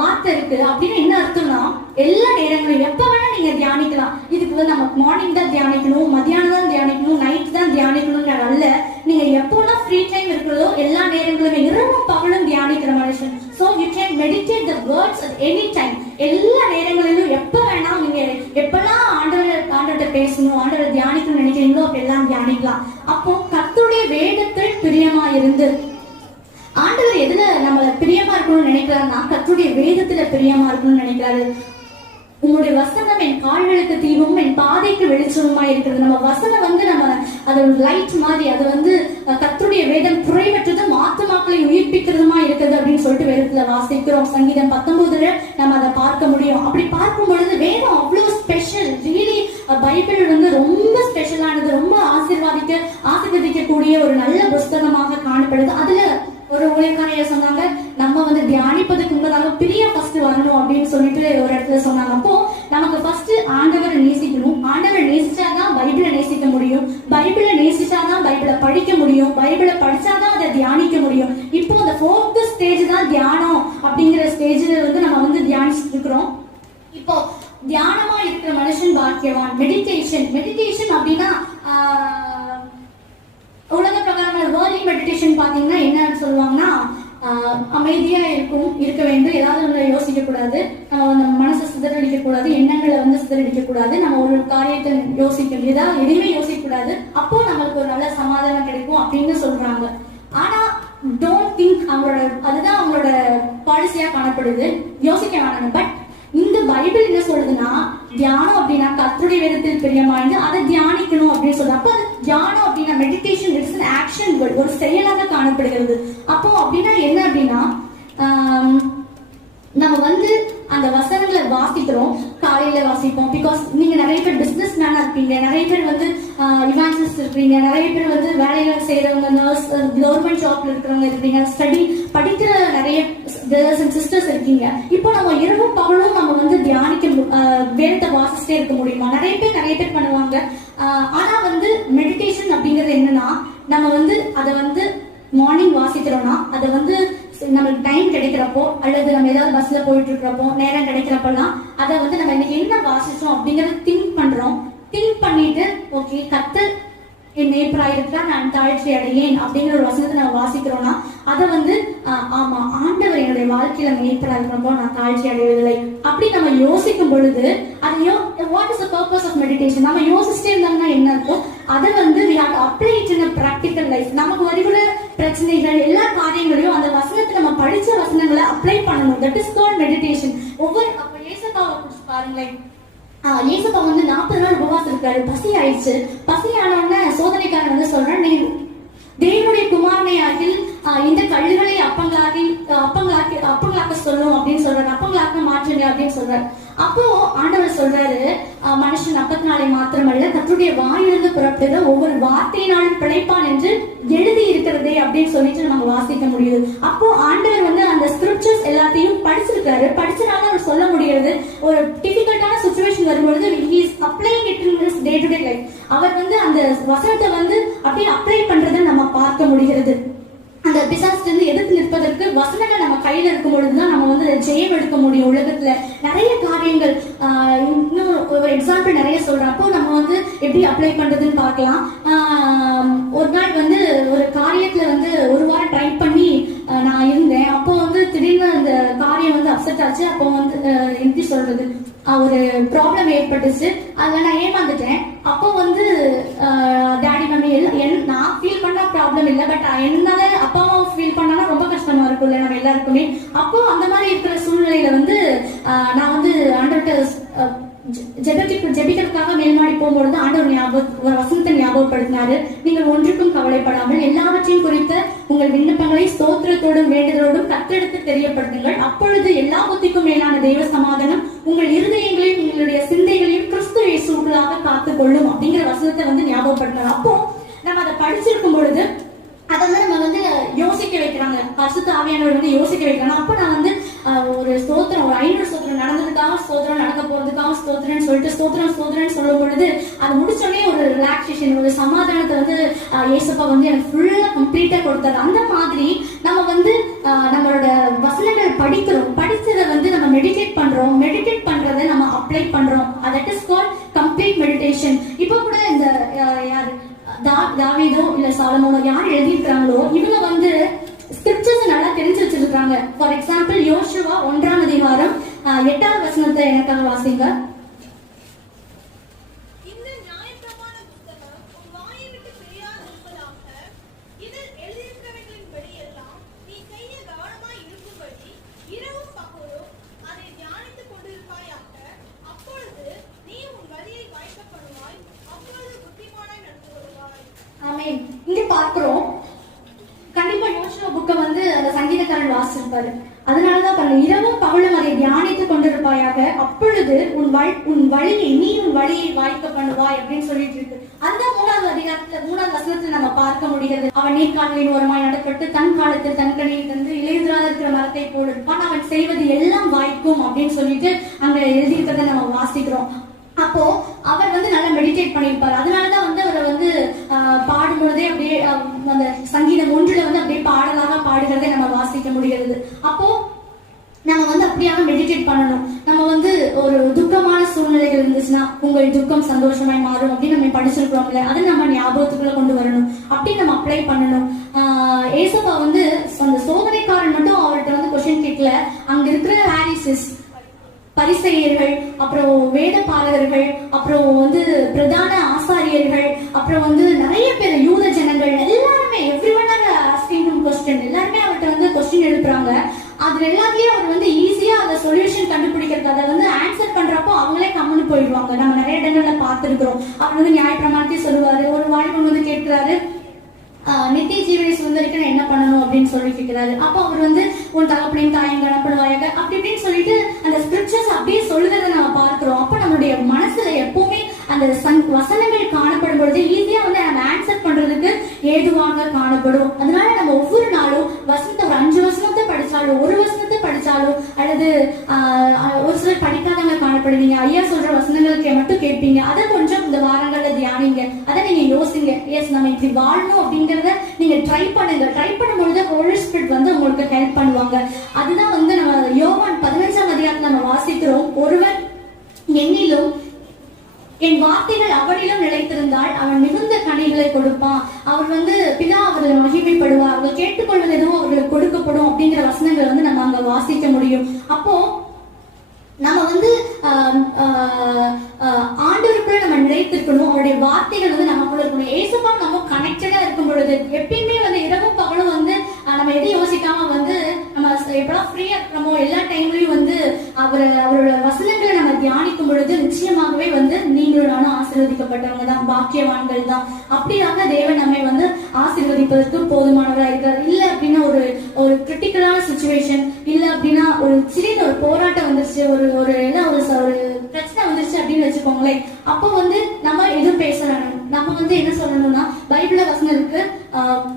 வார்த்தை இருக்கு அப்படின்னு என்ன அர்த்தம்னா எல்லா நேரங்களும் எப்ப வேணா நீங்க தியானிக்கலாம். இதுக்கு வந்து நம்ம மார்னிங் தான் தியானிக்கணும், மத்தியானம் தான் தியானிக்கணும், நைட் தான் தியானிக்கணும் அல்ல. நீங்க எப்போலாம் ஃப்ரீ டைம் இருக்கிறதோ எல்லா நேரங்களுமே இரவும் பகலும் தியானிக்கிற மனுஷன். So you can meditate the words at any time. எல்லா நேரங்களிலும் எப்ப வேணா நீங்க எப்பெல்லாம் ஆண்டவர்கிட்ட பேசணும், ஆண்டவரை தியானிக்கணும்னு நினைக்கிறீங்களோ அப்ப எல்லாம் தியானிக்கலாம். அப்போ கர்த்தருடைய வேதத்தில் பிரியமா இருந்து, ஆண்டவர் எதுல நம்மள பிரியமா இருக்கணும்னு நினைக்கிறாருன்னா கர்த்தருடைய வேதத்துல பிரியமா இருக்கணும்னு நினைக்கிறாரு. உங்களுடைய வசனம் என் கால்களுக்கு தீபமும் என் பாதைக்கு வெளிச்சமுமா இருக்கிறது. நம்ம வசனம் வந்து நம்ம அது ஒரு லைட் மாதிரி, அது வந்து கர்த்தருடைய வேதம் குறைவற்றதும் ஆத்துமாக்களை உயிர்ப்பிக்கிறதுமா இருக்குது அப்படின்னு சொல்லிட்டு வேதத்துல வாசிக்கிறோம். சங்கீதம் 19 நம்ம அதை பார்க்க முடியும். அப்படி பார்க்கும் பொழுது வேதம் அவ்வளவு ஸ்பெஷல். ரியலி பைபிள் வந்து ரொம்ப ஸ்பெஷலானது, ரொம்ப ஆசீர்வதிக்கக்கூடிய ஒரு நல்ல புஸ்தகமாக காணப்படுது. அதுல ஒரு ஊழியக்காரையர் சொன்னாங்க, நம்ம வந்து தியானிப்பதுக்கு முன்னதாக பிரிய ஃபர்ஸ்ட் வரணும் அப்படின்னு சொல்லிட்டு ஒரு இடத்துல சொன்னாங்க. அப்போ நமக்கு ஃபர்ஸ்ட் ஆண்டவரை நேசிக்கணும், ஆண்டவரை நேசிச்சாதான் பைபிளை நேசிக்க முடியும், பைபிளை நேசிச்சாதான் பைபிளை படிக்க முடியும், பைபிளை படிச்சாதான் அதை தியானிக்க முடியும். இப்போ அந்த 4th ஸ்டேஜ் தான் தியானம் அப்படிங்கிற ஸ்டேஜ்ல வந்து நம்ம வந்து தியானிச்சுட்டு இருக்கிறோம். இப்போ தியானமா இருக்கிற மனுஷன் பாக்கியவான். மெடிடேஷன் அப்படின்னா உலக பிரகாரமான வேர்ல்ட் மெடிடேஷன் பாத்தீங்கன்னா என்னன்னு சொல்லுவாங்கன்னா அமைதியா இருக்க வேண்டும், ஏதாவது ஒன்று யோசிக்க கூடாது, நம்ம மனசை சிதறடிக்க கூடாது, எண்ணங்களை வந்து சிதறடிக்க கூடாது, நம்ம ஒரு காரியத்தை யோசிக்கணும், ஏதாவது எதுவுமே யோசிக்க கூடாது, அப்போ நம்மளுக்கு ஒரு நல்ல சமாதானம் கிடைக்கும் அப்படின்னு சொல்றாங்க. ஆனா டோன்ட் திங்க் அதுதான் அவங்களோட பாலிசியா காணப்படுது, யோசிக்க வேணாம். பட் இந்த பைபிள் என்ன சொல்லுதுன்னா தியானம் அப்படின்னா கர்த்தருடைய வேதத்தில் பிரியமாயிருந்து அதை தியானிக்கணும் அப்படின்னு சொல்லுது. அப்ப தியானம் அப்படின்னா meditation it's an action word, ஒரு செயலாக காணப்படுகிறது. அப்போ அப்படின்னா என்ன அப்படின்னா நம்ம வந்து அந்த வசனங்களை வாசிக்கிறோம், காலையில வாசிப்போம். பிகாஸ் நீங்க நிறைய பேர் பிசினஸ் மேனா இருப்பீங்க, நிறைய பேர் வந்து இவாஞ்சலிஸ்ட் இருப்பீங்க, நிறைய பேர் வந்து வேலைகள் செய்யறவங்க, நர்ஸ், கவர்மெண்ட் ஜாப்ல இருக்கிறவங்க இருப்பீங்க, ஸ்டடி படிக்கிற நிறைய பிரதர்ஸ் அண்ட் சிஸ்டர்ஸ் இருக்கீங்க. இப்போ நம்ம இரவும் பகலும் நம்ம வந்து தியானிக்க வேதத்தை வாசிச்சுட்டே இருக்க முடியுமா? நிறைய பேர் பண்ணுவாங்க. ஆனா வந்து மெடிடேஷன் அப்படிங்கிறது என்னன்னா நம்ம வந்து அதை வந்து மார்னிங் வாசிக்கிறோம்னா அதை வந்து நமக்கு டைம் கிடைக்கிறப்போ அல்லது நம்ம ஏதாவது பஸ்ல போயிட்டு இருக்கிறப்போ நேரம் கிடைக்கிறப்பெல்லாம் அதை வந்து நம்ம இன்னைக்கு என்ன வாசிச்சோம் அப்படிங்கறத திங்க் பண்ணிட்டு ஓகே கர்த்தர் என் நேப்பராயிருக்கா நான் தாழ்ச்சி அடையேன் அப்படிங்கிற ஒரு வசனத்தை நம்ம வாசிக்கிறோம்னா அதை வந்து ஆமா ஆண்டவர் என்னுடைய வாழ்க்கையில நேப்பரா இருக்கிறப்போ நான் தாழ்ச்சி அடைவதில்லை அப்படி நம்ம யோசிக்கும் பொழுது அது what is the purpose of meditation நம்ம யோசிச்சுட்டே இருந்தாங்கன்னா என்ன இருக்கும் அதை வந்து we have to apply it in a practical life. நமக்கு வருகிற பிரச்சனைகள் எல்லா காரியங்களையும் அந்த வசனத்தை நம்ம படிச்ச வசனங்களை அப்ளை பண்ணணும். That is called meditation. ஒவ்வொரு அப்ப ஏசப்பாவை பாருங்களேன், ஏசப்பா வந்து 40 நாள் உபவாசம் இருக்காரு. பசி ஆயிடுச்சு. பசி ஆனவுடனே சோதனைக்காரன் வந்து சொல்றேன், நீ தேவனுடைய குமாரனையாகில் இந்த கல்லுகளை அப்பங்களாக்க சொல்லும் அப்படின்னு சொல்றாரு. அப்பங்களாக்க மாற்றுங்க அப்படின்னு சொல்றாரு. அப்போ ஆண்டவர் சொல்றாரு, மனுஷன் அப்பத்தினாலே மாத்திரமல்ல கர்த்தருடைய வாயிலிருந்து புறப்படுகிற ஒவ்வொரு வார்த்தையினாலும் பிழைப்பான் என்று எழுதி இருக்கிறதே அப்படின்னு சொல்லிட்டு நம்ம வாசிக்க முடியுது. அப்போ ஆண்டவர் வந்து அந்த ஸ்கிரிப்சர்ஸ் எல்லாத்தையும் படிச்சிருக்காரு. படிச்சனால அவர் சொல்ல முடியாது. ஒரு டிஃபிகல்ட்டான சிச்சுவேஷன் வரும்பொழுது he is applying it in his day to day life. அவர் வந்து அந்த வசனத்தை வந்து அப்படியே அப்ளை பண்றதை நம்ம பார்க்க முடிகிறது. அந்த பிசாசுல இருந்து எதிர்த்து நிற்பதற்கு வசனங்கள் நம்ம கையில இருக்கும் பொழுதுதான் நம்ம வந்து ஜெயம் எடுக்க முடியும். உலகத்துல நிறைய காரியங்கள் இன்னும் ஒரு எக்ஸாம்பிள் நிறைய சொல்றேன். அப்போ நம்ம வந்து எப்படி அப்ளை பண்றதுன்னு பார்க்கலாம். ஒரு நாள் வந்து ஒரு காரியத்துல வந்து ஒரு வாரம் ட்ரை பண்ணி நான் இருந்தேன். அப்போ வந்து திடீர்னு அந்த காரியம் வந்து அப்செட் ஆச்சு. அப்போ வந்து எப்படி சொல்றது, ஒரு ப்ராப்ளம் ஏற்பட்டுச்சு. அதுல நான் ஏமாந்துட்டேன். அப்போ வந்து டாடி மம்மி நான் ஃபீல் பண்ண ப்ராப்ளம் இல்லை, பட் என்னால அப்பாவும் ஃபீல் பண்ணா ரொம்ப கஷ்டமா இருக்கும்ல நம்ம எல்லாருக்குமே. அப்போ அந்த மாதிரி இருக்கிற சூழ்நிலையில வந்து நான் வந்து ஆண்டவர்கிட்ட ஜெபிக்கிறதுக்காக மேல்மாடி போகும்பொழுது ஆண்டவர் ஒரு வசனத்தை ஞாபகப்படுத்தினாரு. நீங்கள் ஒன்றுக்கும் கவலைப்படாமல் எல்லாவற்றையும் குறித்த உங்கள் விண்ணப்பங்களை ஸ்தோத்திரத்தோடும் வேண்டுதலோடும் கத்தெடுத்து தெரியப்படுத்துங்கள். அப்பொழுது எல்லா புத்திக்கும் மேலான தெய்வ சமாதானம் உங்கள் இருதயங்களையும் உங்களுடைய சிந்தைகளையும் கிறிஸ்து இயேசுவுக்குள்ளாக காத்துக் கொள்ளும் அப்படிங்கிற வசனத்தை வந்து ஞாபகப்படுத்தினார். அப்போ நம்ம அதை படிச்சிருக்கும் பொழுது அதை வந்து நம்ம வந்து யோசிக்க வைக்கிறாங்க. பரிசுத்த ஆவியானவர் வந்து யோசிக்க வைக்கிறாங்க. அப்ப நான் வந்து ஒரு ஸ்தோத்திரம், ஒரு 500 ஸ்தோத்திரம் நடந்ததுக்காக ஸ்தோத்திரம், நடக்க போறதுக்காக ஸ்தோத்திரம்னு சொல்லிட்டு ஸ்தோத்திரம் சொல்லும் பொழுது அது முடிச்சோடனே ஒரு ரிலாக்ஸேஷன், ஒரு சமாதானத்தை வந்து ஏசப்பா வந்து எனக்கு ஃபுல்லா கம்ப்ளீட்டா கொடுத்தாரு. அந்த மாதிரி நம்ம வந்து நம்மளோட வசனங்கள் படிக்கிறோம், படிச்சதை வந்து நம்ம மெடிடேட் பண்றதை நம்ம அப்ளை பண்றோம். That is called complete meditation. இப்போ கூட இந்த யாரு தாவீதோ இல்ல சாலமோனோ யார் எழுதியிருக்காங்களோ இவங்க வந்து ஸ்கிரிப்சர்ஸ் நல்லா தெரிஞ்சு வச்சிருக்காங்க. ஃபார் எக்ஸாம்பிள் யோசுவா 1ஆம் அதிகாரம் 8வது வசனத்தை எனக்காக வாசிங்க. இங்க பார்க்கிறோம், கண்டிப்பா யோசுவா புக்கை வந்து அந்த சங்கீதக்காரன் வாசிச்சிருப்பாரு. அதனாலதான் பாருங்க, இரவும் பகலும் அதை தியானித்துக் கொண்டிருப்பாயாக, அப்பொழுது உன் வழியை வாய்க்க பண்ணுவாய் அப்படின்னு சொல்லிட்டு இருக்கு. அந்த 3வது அதிகாரத்துல 3வது வசனத்துல நம்ம பார்க்க முடிகிறது. அவன் நீர்க்கால்களின் ஓரமாய் நடப்பட்டு தன் காலத்தில் தன் கனியை தந்து இலையுதிராத இருக்கிற மரத்தை போல் இருப்பான், அவன் செய்வது எல்லாம் வாய்க்கும் அப்படின்னு சொல்லிட்டு அங்க எழுதியிருக்கிறத நம்ம வாசிக்கிறோம். அப்போ அவர் வந்து நல்லா மெடிடேட் பண்ணியிருப்பாரு. அதனாலதான் வந்து அவரை வந்து பாடும்பொழுதே அப்படியே அந்த சங்கீதம் 1ல வந்து அப்படியே பாடலாக பாடுகிறதை நம்ம வாசிக்க முடிகிறது. அப்போ நம்ம வந்து அப்படியாக மெடிடேட் பண்ணணும். நம்ம வந்து ஒரு துக்கமான சூழ்நிலைகள் இருந்துச்சுன்னா உங்கள் துக்கம் சந்தோஷமாய் மாறும் அப்படின்னு நம்ம படிச்சிருக்கிறோம்ல, அதை நம்ம ஞாபகத்துக்குள்ள கொண்டு வரணும். அப்படி நம்ம அப்ளை பண்ணணும். ஏசப்பா வந்து அந்த சோதனைக்காரன் மட்டும் அவர்கிட்ட வந்து கொஸ்டின் கேட்கல. அங்க இருக்கிற ஹாரிசிஸ் பரிசேயர்கள், அப்புறம் வேத பாரகர்கள், அப்புறம் வந்து பிரதான ஆசாரியர்கள், அப்புறம் வந்து நிறைய பேர் யூத ஜனங்கள் எல்லாருமே everyone R asking him question. எல்லாருமே அவர்கிட்ட வந்து क्वेश्चन எழுப்புறாங்க. அதுல எல்லாத்தையும் அவர் வந்து ஈஸியா அந்த சொல்யூஷன் கண்டுபிடிக்கிறது, அதை வந்து ஆன்சர் பண்றப்போ அவங்களே கம்முன்னு போயிடுவாங்க. நம்ம நிறைய இடங்கள்ல பார்த்திருக்கிறோம். அவர் வந்து நியாயப்பிரமாணத்தையும் சொல்லுவாரு. ஒரு வாலிபன் வந்து கேட்கிறாரு, நித்திய ஜீவனை சுதந்திரிக்க என்ன பண்ணணும் அப்படின்னு சொல்லி கேட்கிறாரு. அப்போ அவர் வந்து உன் தகப்பனையும் தாயும் கணப்படுவாயாக அப்படி இப்படின்னு சொல்லிட்டு அந்த ஸ்கிரிப்சர்ஸ் அப்படியே சொல்லுறதை நம்ம பார்க்கிறோம். அப்ப நம்மளுடைய மனசுல எப்பவுமே அந்த வசனங்கள் காணப்படும் பொழுது ஈஸியா வந்து நம்ம ஆன்சர் பண்றதுக்கு ஏதுவாக காணப்படும். அதனால நம்ம ஒவ்வொரு நாளும் வசனத்தை ஒரு 5 வசனத்தை படிச்சாலும், ஒரு வசனத்தை படிச்சாலும், அல்லது ஒரு சிலர் படிக்காதவங்க காணப்படுவீங்க, ஐயா சொல்ற வசனங்களுக்கு மட்டும் கேட்பீங்க. அதை கொஞ்சம் இந்த வாரங்கள்ல தியானிங்க, அதை நீங்க யோசிங்க. எஸ், நம்ம இப்படி வாழணும் அப்படிங்கிறத நீங்க ட்ரை பண்ணுங்க. ட்ரை பண்ணும்பொழுது ஹோலி ஸ்பிரிட் வந்து உங்களுக்கு ஹெல்ப் பண்ணுவாங்க. அதுதான் வந்து நம்ம யோவான் 15ஆம் அதிகாரத்துல நம்ம வாசிக்கிறோம். ஒருவன் என்னிலும் என் வார்த்தைகள் அவனிலும் நிலைத்திருந்தால் அவன் மிகுந்த கனிகளை கொடுப்பான். அவர் வந்து பிதா அவர்களை மகிமைப்படுவார், அவர்கள் கேட்டுக்கொள்வது எதுவும் அவர்களுக்கு கொடுக்கப்படும் அப்படிங்கிற வசனங்களை வந்து நம்ம அங்க வாசிக்க முடியும். அப்போ நம்ம வந்து ஆண்டவருக்குள்ள நம்ம நிலைத்திருக்கணும், அவருடைய வார்த்தைகள் வந்து நமக்குள்ள இருக்கணும். ஏசப்பா நம்ம கனெக்டடா இருக்கும் பொழுது எப்பயுமே வந்து இரவும் பகலும் வந்து நம்ம எதை யோசிக்காம வந்து நம்ம எப்பெல்லாம் ஃப்ரீயா இருக்கிறோமோ எல்லா டைம்லயும் வந்து அவரோட வசனங்களை நம்ம தியானிக்கும் பொழுது நிச்சயமாகவே வந்து நீங்களும் நானும் ஆசீர்வதிக்கப்பட்டவங்க தான், பாக்கியவான்கள் தான். அப்படியாக தேவன் நம்மை வந்து ஆசீர்வதிப்பதற்கு போதுமானவராக இருக்காரு. இல்ல அப்படின்னா ஒரு கிரிட்டிக்கலான சுச்சுவேஷன், இல்ல அப்படின்னா ஒரு சிறிய ஒரு போராட்டம் வந்துருச்சு, ஒரு பிரச்சனை வந்துருச்சு அப்படின்னு வச்சுக்கோங்களேன். அப்போ வந்து நம்ம எதுவும் பேச வேணும். நம்ம வந்து என்ன சொல்லணும்னா, பைபிள்ல வசனம் இருக்கு,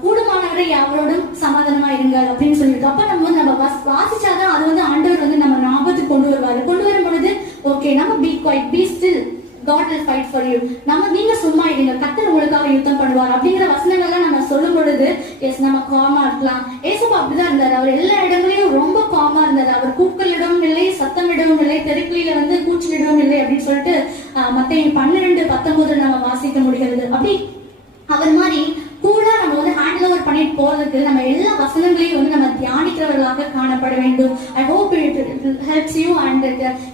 கூடுமானவரை யாவரோடும் சமாதானமா இருங்கள் அப்படின்னு சொல்லியிருக்கு. அப்ப நம்ம வந்து நம்ம வாசிச்சாதான் அது வந்து ஆண்டவர் வந்து நம்ம ஞாபகத்துக்கு கொண்டு வருவாரு. கொண்டு வரும் பொழுது ஓகே, நம்ம be quiet, be still, God will fight for you. நீங்க சும்மா இருங்க, கர்த்தர் உங்களுக்காக யுத்தம் பண்ணுவார் அப்படிங்கிற வசனங்கள்லாம் நம்ம சொல்லும் பொழுது எஸ் நம்ம காமா இருக்கலாம். ஏசப்பா அப்படிதான் இருந்தாரு. அவர் எல்லா இடங்களையும் ரொம்ப காமா இருந்தாரு. அவர் கூக்கலிடவும் இல்லை, சத்தமிடவும் இல்லை, தெருக்களில வந்து கூச்சலிடவும் இல்லை அப்படின்னு சொல்லிட்டு மத்தேயு 12:19 நம்ம வாசிக்க முடிகிறது. அப்படி அவர் மாதிரி கூட நம்ம வந்து ஹேண்ட் ஓவர் பண்ணிட்டு போறதுக்கு நம்ம எல்லா வசனங்களையும் வந்து நம்ம தியானிக்கிறவர்களாக காணப்பட வேண்டும். I hope it helps you and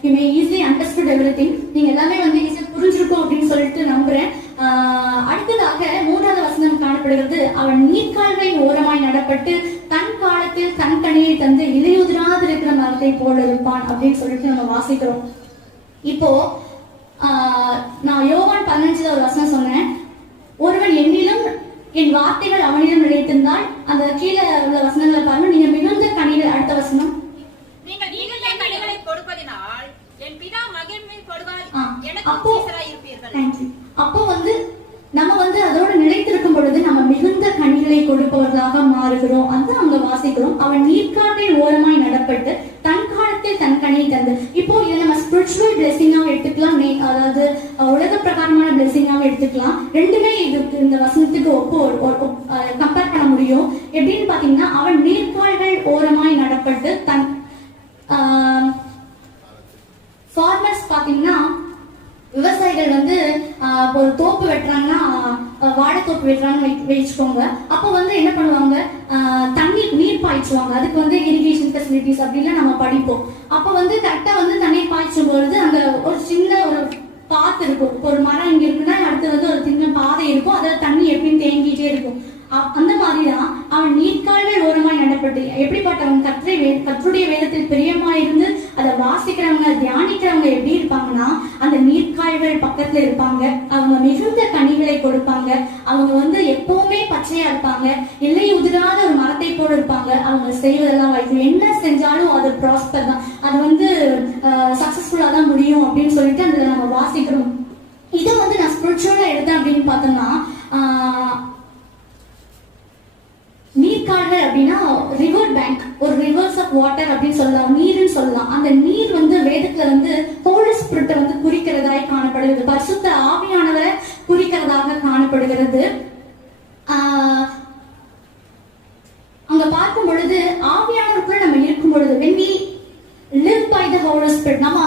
you may easily understood everything. நீங்க எல்லாமே வந்து ஈஸியா புரிஞ்சிருக்கும் அப்படின்னு சொல்லிட்டு நம்புறேன். அடுத்ததாக 3வது வசனம் காணப்படுகிறது, அவன் நீர்க்கால்களின் ஓரமாய் நடப்பட்டு தன் காலத்தில் தன் கனியை தந்து இலையுதிராது இருக்கிற மரத்தை போல இருப்பான் அப்படின்னு சொல்லிட்டு நம்ம வாசிக்கிறோம். இப்போ நான் யோவான் 15 ஒரு வசனம் சொன்னேன், ஒருவன் என்னிலும் என் வார்த்தைகள் அவனிடம் நிலைத்திருந்தால், அந்த கீழே உள்ள வசனங்களை பாருங்க, நீங்க மிகுந்த கனிகள். அடுத்த வசனம், நீங்கள் என் கனிகளை கொடுப்பதினால் என் பிதா மகிமைப்படுவார், எனக்கு அப்போ சீஷராய் இருப்பீர்கள். தேங்க்யூ. அப்போ வந்து நம்ம வந்து அதோட நிலைத்திருக்கும் பொழுது நம்ம மிகுந்த கனிகளை கொடுப்பவர்களாக மாறுகிறோம். அதுதான் அங்க வாசிக்கிறோம். அவன் நீர்க்கால்களின் ஓரமாய் நடப்பட்டு தன் காலத்தில் தன் கனியை தந்து. இப்போ இதை நம்ம ஸ்பிரிச்சுவல் பிளெஸிங்காக எடுத்துக்கலாம், அதாவது உலக பிரகாரமான பிளெஸிங்காக எடுத்துக்கலாம். ரெண்டுமே இதுக்கு இந்த வசனத்துக்கு கம்பேர் பண்ண முடியும். எப்படின்னு பாத்தீங்கன்னா, அவன் நீர்க்கால்கள் ஓரமாய் நடப்பட்டு தன் ஃபார்மர்ஸ் பாத்தீங்கன்னா, விவசாயிகள் வந்து ஒரு தோப்பு வெட்டுறாங்கன்னா, வாழைத்தோப்பு வெட்டுறாங்கன்னு வச்சுக்கோங்க. அப்போ வந்து என்ன பண்ணுவாங்க, நீர் பாய்ச்சுவாங்க. அதுக்கு வந்து இரிகேஷன் ஃபெசிலிட்டிஸ் அப்படின்லாம் நம்ம படிப்போம். அப்போ வந்து கரெக்டா வந்து தண்ணீர் பாய்ச்சும் பொழுது அங்க ஒரு சின்ன ஒரு பாத்து இருக்கும். ஒரு மரம் இங்க இருக்குன்னா அடுத்து வந்து ஒரு சின்ன பாதை இருக்கும், அதுல தண்ணி எப்பயும் தேங்கிட்டே இருக்கும். அந்த மாதிரிதான் அவன் நீர்க்கால்கள் ஓரமாய் நடப்பட்டு, எப்படிப்பட்டவன் கர்த்தருடைய வேதத்தில் பிரியமாயிருந்து அதை வாசிக்கிறவங்க தியானிக்கிறவங்க எப்படி இருப்பாங்கன்னா, அந்த நீர்க்கால்கள் பக்கத்துல இருப்பாங்க. அவங்க மிகுந்த கனிகளை கொடுப்பாங்க. அவங்க வந்து எப்பவுமே பச்சையா இருப்பாங்க. இலை உதிராத ஒரு மரத்தை போல இருப்பாங்க. அவங்க செய்வதெல்லாம் வாய்ப்பு, என்ன செஞ்சாலும் அது ப்ராஸ்பர் தான், அது வந்து சக்சஸ்ஃபுல்லா தான் முடியும் அப்படின்னு சொல்லிட்டு அதுல நம்ம வாசிக்கிறோம். இதை வந்து நான் ஸ்பிரிச்சுவலா எடுத்தேன் அப்படின்னு பார்த்தோம்னா, நீர்க்கால்கள் அப்படின்னா ரிவர் பேங்க், ஒரு ரிவர்ஸ் ஆஃப் வாட்டர் அப்படின்னு சொல்லலாம், நீர்னு சொல்லலாம். அந்த நீர் வந்து வேதத்துல வந்து ஹோலி ஸ்பிரிட்டை வந்து குறிக்கிறதாய் காணப்படுகிறது, பரிசுத்த ஆவியானவரை குறிக்கிறதாக காணப்படுகிறது. அங்க பார்க்கும் பொழுது ஆவியானவருக்குள்ள நம்ம இருக்கும் பொழுது, when we live by the Holy Spirit, நம்ம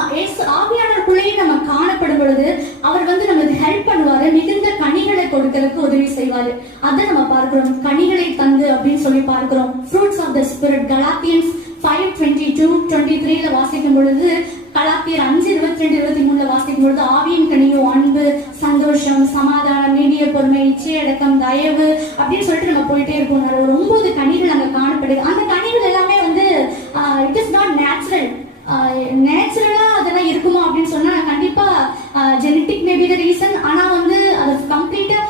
ஆவியானவருக்குள்ளேயே நம்ம காணப்படும் பொழுது அவர் வந்து நமக்கு ஹெல்ப் பண்ணுவாரு, மிகுந்த கனிகளை கொடுக்கறதுக்கு உதவி செய்வாரு. அதை நம்ம பார்க்கிறோம். கனிகளை தந்து அப்படின்னு சொல்லி பார்க்கிறோம். Fruits of the Spirit, Galatians 5:22-23 வாசிக்கும் பொழுது, கலாத்தியர் 5:22-23 வாசிக்கும் பொழுது, ஆவியின் கனியோ அன்பு, சந்தோஷம், சமாதானம், நீடிய பொறுமை, இச்சையடக்கம், தயவு அப்படின்னு சொல்லிட்டு நம்ம போயிட்டே இருக்கோம். ஒரு 9 கனிகள் அங்க காணப்படுது. அந்த கனிகள் எல்லாமே வந்து இட் இஸ் நாட் நேச்சுரல். நேச்சுரலா அதெல்லாம் இருக்குமா அப்படின்னு சொன்னா கண்டிப்பா ஜெனட்டிக் மேபி த ரீசன். ஆனா வந்து அது கம்ப்ளீட்டா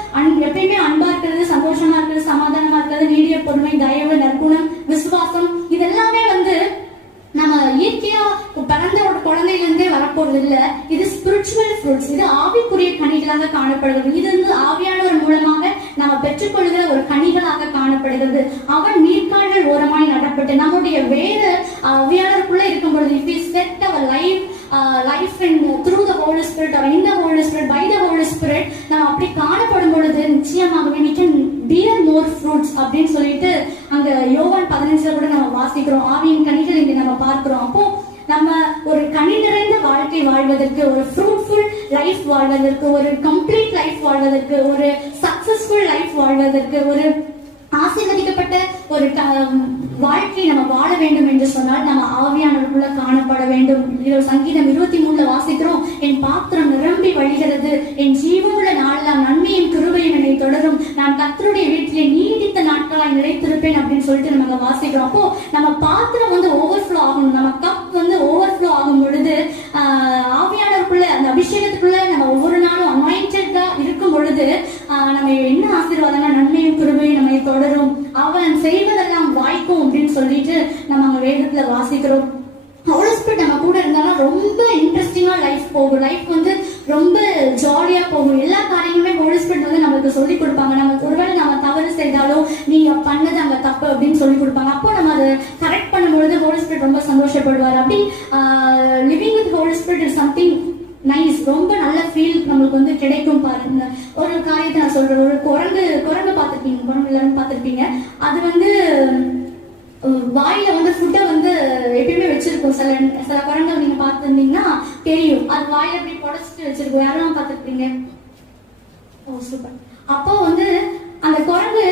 எப்பயுமே அன்பா இருக்கிறது, சந்தோஷமா இருக்கிறது, சமாதானமா இருக்கிறது, நீடிய பொறுமை, தயவு, நற்குணம், விசுவாசம், இதெல்லாமே வந்து நம்ம இயற்கையா பிறந்த ஒரு குழந்தையில இருந்தே வரப்போறது இல்ல. இது ஸ்பிரிச்சுவல் ஃப்ரூட்ஸ், இது ஆவிக்குரிய கனிகளாக காணப்படுகிறது. இது வந்து ஆவியானவர் மூலமாக நம்ம பெற்றுக்கொள்கிற ஒரு கனிகளாக காணப்படுகிறது. அவன் நீர்க்கால்கள் ஓரமாய் நடப்பட்டு நம்முடைய வேத ஆவியானவருக்குள்ள இருக்கும் பொழுது, if we set our life through the Holy Spirit or in the Holy Spirit, by the Holy Spirit, நம்ம அப்படி காணப்படும் பொழுது நிச்சயமாகவே we can bear more fruits அப்படின்னு சொல்லிட்டு அங்க யோவான் 15 கூட நம்ம வாசிக்கிறோம். ஆவியின் கனிகள் இங்க நம்ம பார்க்கிறோம். அப்போ நம்ம ஒரு கனி நிறைந்த வாழ்க்கை வாழ்வதற்கு, ஒரு ஃப்ரூட்ஃபுல் லைஃப் வாழ்வதற்கு, ஒரு கம்ப்ளீட் லைஃப் வாழ்வதற்கு, ஒரு சக்சஸ்ஃபுல் லைஃப் வாழ்வதற்கு, ஒரு ஆசீர்வதிக்கப்பட்ட ஒரு வாழ்க்கையை நம்ம வாழ வேண்டும் என்று சொன்னால் நம்ம ஆவியானவருக்குள்ள காணப்பட வேண்டும். சங்கீதம் 23 வாசிக்கிறோம், என் பாத்திரம் நிரம்பி வழிகிறது, என் ஜீவனுள்ள நாளெல்லாம் நன்மையும் கிருபையும் என்னை தொடரும், நான் கர்த்தருடைய வீட்டிலே நீடித்த நாட்களாய் நிலைத்திருப்பேன் அப்படின்னு சொல்லிட்டு நம்ம வாசிக்கிறோம். அப்போ நம்ம பாத்திரம் வந்து ஓவர்ஃப்ளோ ஆகணும், நம்ம கப் வந்து ஓவர்ஃப்ளோ ஆகும் பொழுது ஆவியானவருக்குள்ள அந்த அபிஷேகத்துக்குள்ள நம்ம ஒவ்வொரு நாளும் அனாயிண்டடா இருக்கும் பொழுது நம்ம என்ன ஆசீர்வாதம்னா நன்மையும் கிருபையும் நம்மை தொடரும், அவன் செய்வதெல்லாம் வாய்க்கும் அப்படின்னு சொல்லிட்டு நம்ம அங்க வேதத்துல வாசிக்கிறோம். ஹோலி ஸ்பிரிட் நம்ம கூட இருந்தாலும் ரொம்ப இன்ட்ரெஸ்டிங்கா லைஃப் போகும், லைஃப் வந்து ரொம்ப ஜாலியா போகும். எல்லா காரியங்களுமே ஹோலி ஸ்பிரிட் வந்து நமக்கு சொல்லி கொடுப்பாங்க. நமக்கு ஒருவேளை நம்ம தவறு செய்தாலும் நீங்க பண்ணது அங்க தப்பு அப்படின்னு சொல்லி கொடுப்பாங்க. அப்போ நம்ம அதை கரெக்ட் பண்ணும்பொழுது ஹோலி ஸ்பிரிட் ரொம்ப சந்தோஷப்படுவார். அப்படி living with holy spirit is something nice, ரொம்ப நல்ல ஃபீல் நம்மளுக்கு வந்து கிடைக்கும். பாருங்க, ஒரு காரியத்தை நான் சொல்றேன். ஒரு குரங்கு பார்த்துருப்பீங்க, குரங்கு எல்லாரும் பார்த்துருப்பீங்க. அது வந்து வாயில வந்து ஃபுட்டை வந்து எப்பயுமே வச்சிருக்கும். சில குரங்கு நீங்க பார்த்துருந்தீங்கன்னா தெரியும், அது வாயில அப்படி புடைச்சிட்டு வச்சிருக்கும். யாரும் பார்த்துருப்பீங்க? ஓ சூப்பர். அப்போ வந்து அந்த குரங்கு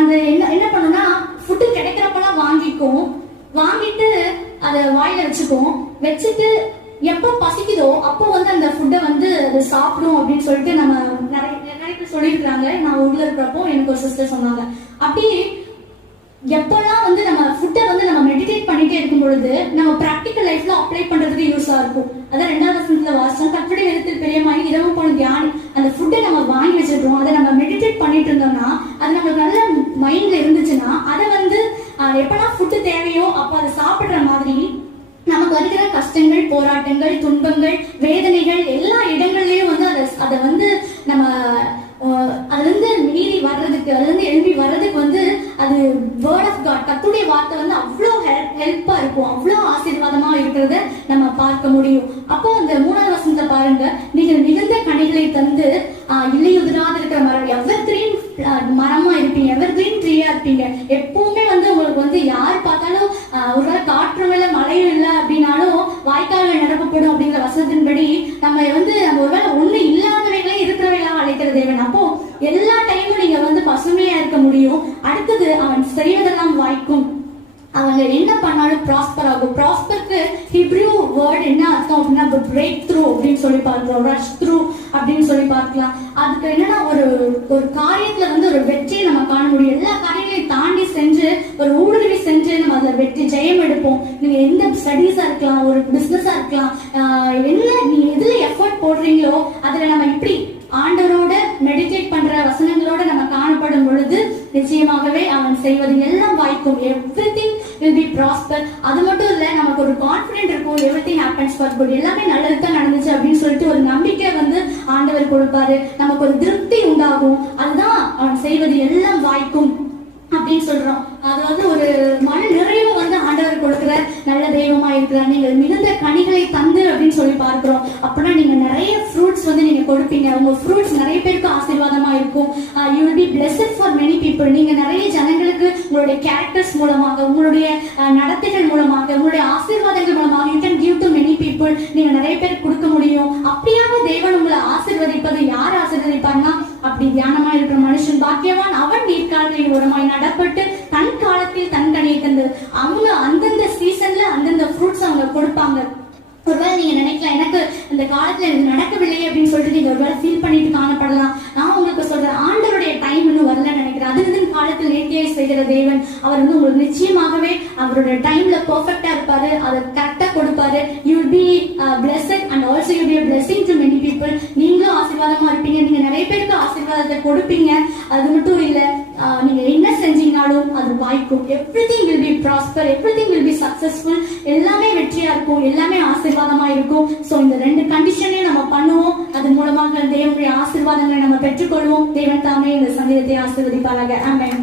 அந்த என்ன பண்ணும்னா ஃபுட்டு கிடைக்கிறப்பெல்லாம் வாங்கிட்டு அதை வாயில வச்சுட்டு எப்போ பசிக்குதோ அப்போ வந்து அந்த ஃபுட்டை வந்து அது சாப்பிடும் அப்படின்னு சொல்லிட்டு நம்ம நிறைய பேர் சொல்லியிருக்காங்க. நான் ஊர்ல இருக்கிறப்போ எனக்கு ஒரு சிஸ்டர் சொன்னாங்க, அப்படி எப்பெல்லாம் வந்து நம்ம ஃபுட்டை வந்து நம்ம மெடிடேட் பண்ணிட்டே இருக்கும் பொழுது நம்ம பிராக்டிக்கல் லைஃப்ல அப்ளை பண்றதுக்கு யூஸா இருக்கும். அதான் 2வது வசனத்துல வாசம், கர்த்தருடைய வேதத்தில் பிரியமாகி இரவு போன தியானம், அந்த ஃபுட்டை நம்ம வாங்கி வச்சிருக்கோம், அதை நம்ம மெடிடேட் பண்ணிட்டு இருந்தோம்னா அது நம்மளுக்கு நல்ல மைண்ட்ல இருந்துச்சுன்னா அதை வந்து எப்பெல்லாம் ஃபுட்டு தேவையோ அப்ப அதை சாப்பிடுற மாதிரி நமக்கு வருகிற கஷ்டங்கள், போராட்டங்கள், துன்பங்கள், வேதனைகள் எல்லா இடங்கள்லயும் வந்து அதை வந்து நம்ம அதுல இருந்து மீறி வர்றதுக்கு, அதுல இருந்து எழுப்பி வர்றதுக்கு வந்து அது வேர்ட் ஆஃப் காட், கர்த்தருடைய வார்த்தை வந்து அவ்வளோ ஹெல்ப்பா இருக்கும், அவ்வளோ ஆசீர்வாதமா இருக்கிறத நம்ம பார்க்க முடியும். அப்போ அந்த 3வது வசனத்தை பாருங்க, நீங்கள் மிகுந்த கனிகளை தந்து இலையுதிராத இருக்கிற மரம், எவர் கிரீன் மரமா இருப்பீங்க, எவர் கிரீன் ட்ரீயா இருப்பீங்க. எப்பவுமே வந்து உங்களுக்கு வந்து யார் பார்த்தாலும் ஒருவேளை காற்றும் இல்லை மழையும் இல்லை அப்படின்னாலும் வாய்க்கால்கள் நிரப்பப்படும் அப்படிங்கிற வசனத்தின்படி நம்ம வந்து நம்ம ஒருவேளை ஒண்ணு இல்லாதவைகளே இருக்கிறவைகளா அழைக்கிற தேவன். அப்போ எல்லா டைமும் நீங்க வந்து பசுமையா இருக்க முடியும். அடுத்தது அவன் செய்வதெல்லாம் வாய்க்கும், அவங்க என்ன பண்ணாலும் ப்ராஸ்பர் ஆகும். ப்ராஸ்பருக்கு ஹிப்ரூ வேர்ட் என்ன அர்த்தம் அப்படின்னா பிரேக் த்ரூ அப்படின்னு சொல்லி பார்க்கலாம், ரஷ் த்ரூ அப்படின்னு சொல்லி பார்க்கலாம். அதுக்கு என்னன்னா ஒரு காரியத்துல வந்து ஒரு வெற்றியை நம்ம காண முடியும். எல்லா காரியங்களையும் தாண்டி செஞ்சு ஒரு ஊடுருவி செஞ்சு நம்ம அதுல வெற்றி ஜெயம் எடுப்போம். நீங்க எந்த ஸ்டடீஸா இருக்கலாம், ஒரு பிசினஸா இருக்கலாம், என்ன நீங்க எதுல எஃபர்ட் போடுறீங்களோ அதுல நம்ம இப்படி ஆண்டவரோட மெடிடேட் பண்ற வசனங்களோட நம்ம காணப்படும் பொழுது நிச்சயமாகவே அவன் செய்வது எல்லாம் வாய்க்கும். Everything will be prosper. அது மட்டும் இல்ல, நமக்கு ஒரு கான்ஃபிடென்ட் இருக்கும், everything happens for good, எல்லாமே நல்லதுதான் நடந்துச்சு அப்படின்னு சொல்லிட்டு ஒரு நம்பிக்கை வந்து ஆண்டவர் கொடுப்பாரு. நமக்கு ஒரு திருப்தி உண்டாகும். அதுதான் அவன் செய்வது எல்லாம் வாய்க்கும் அப்படின்னு சொல்றோம். அது வந்து ஒரு மன நிறைவு வந்து ஆண்டவர் கொடுக்கிற நல்ல தெய்வமா இருக்கிறார். நீங்கள் மிகுந்த கனிகளை தந்து அப்படின்னு சொல்லி பார்க்கிறோம். அப்படின்னா நீங்க நிறைய ஃப்ரூட்ஸ் வந்து நீங்க கொடுப்பீங்க. உங்க ஃப்ரூட்ஸ் நிறைய பேருக்கு ஆசீர்வாதமா இருக்கும். you will be blessed for many people. நீங்க நிறைய ஜனங்களுக்கு உங்களுடைய கேரக்டர்ஸ் மூலமாக, உங்களுடைய நடத்தைகள் மூலமாக, உங்களுடைய ஆசீர்வாதங்கள் மூலமாக you can give to many people. நீங்க நிறைய பேருக்கு கொடுக்க முடியும். அப்படியாக தேவன் உங்களை ஆசீர்வதிப்பது யார் ஆசீர்வதிப்பார்னா அப்படி தியானமா இருக்கிற மனுஷன் பாக்கியவான், அவன் நீர்க்கால்களின் ஓரமாய் நடப்பட்டு தன் காலத்தில் தன் கனியை தந்து, அவங்க அந்தந்த சீசன்ல அந்தந்த ஃப்ரூட்ஸ் அவங்க கொடுப்பாங்க. ஒருவேளை நீங்க நினைக்கலாம் எனக்கு இந்த காலத்துல எனக்கு நடக்கவில்லை அப்படின்னு சொல்லிட்டு நீங்க ஒருவேளை ஃபீல் பண்ணிட்டு காணப்படலாம். நான் உங்களுக்கு சொல்றேன், ஆண்டவருடைய டைம் இன்னும் வரல நினைக்கிறேன். அது காலத்தில் நேர்த்தியாய் செய்கிற தேவன் அவர் வந்து உங்களுக்கு நிச்சயமாகவே அவருடைய டைம்ல பெர்ஃபெக்ட்டா இருப்பாரு, அதை கரெக்டா கொடுப்பாரு. you will be blessed and also you will be a blessing to many people. நீங்களும் ஆசீர்வாதமா இருப்பீங்க, நீங்க நிறைய பேருக்கு ஆசீர்வாதத்தை கொடுப்பீங்க. அது மட்டும் இல்ல, நீங்க என்ன செஞ்சீங்கனாலும் அது வாய்க்கும். everything will be prosper, everything will be successful. எல்லாமே வெற்றியா இருக்கும், எல்லாமே ஆசீர்வாதமா இருக்கும். சோ இந்த 2 கண்டிஷனையும் நம்ம பண்ணுவோம். அதன் மூலமாக தேவனுடைய ஆசீர்வாதங்களை நம்ம பெற்றுக்கொள்வோம். தேவன் தாமே இந்த சங்கீதத்தை ஆசீர்வதிப்பாராக. ஆமென்.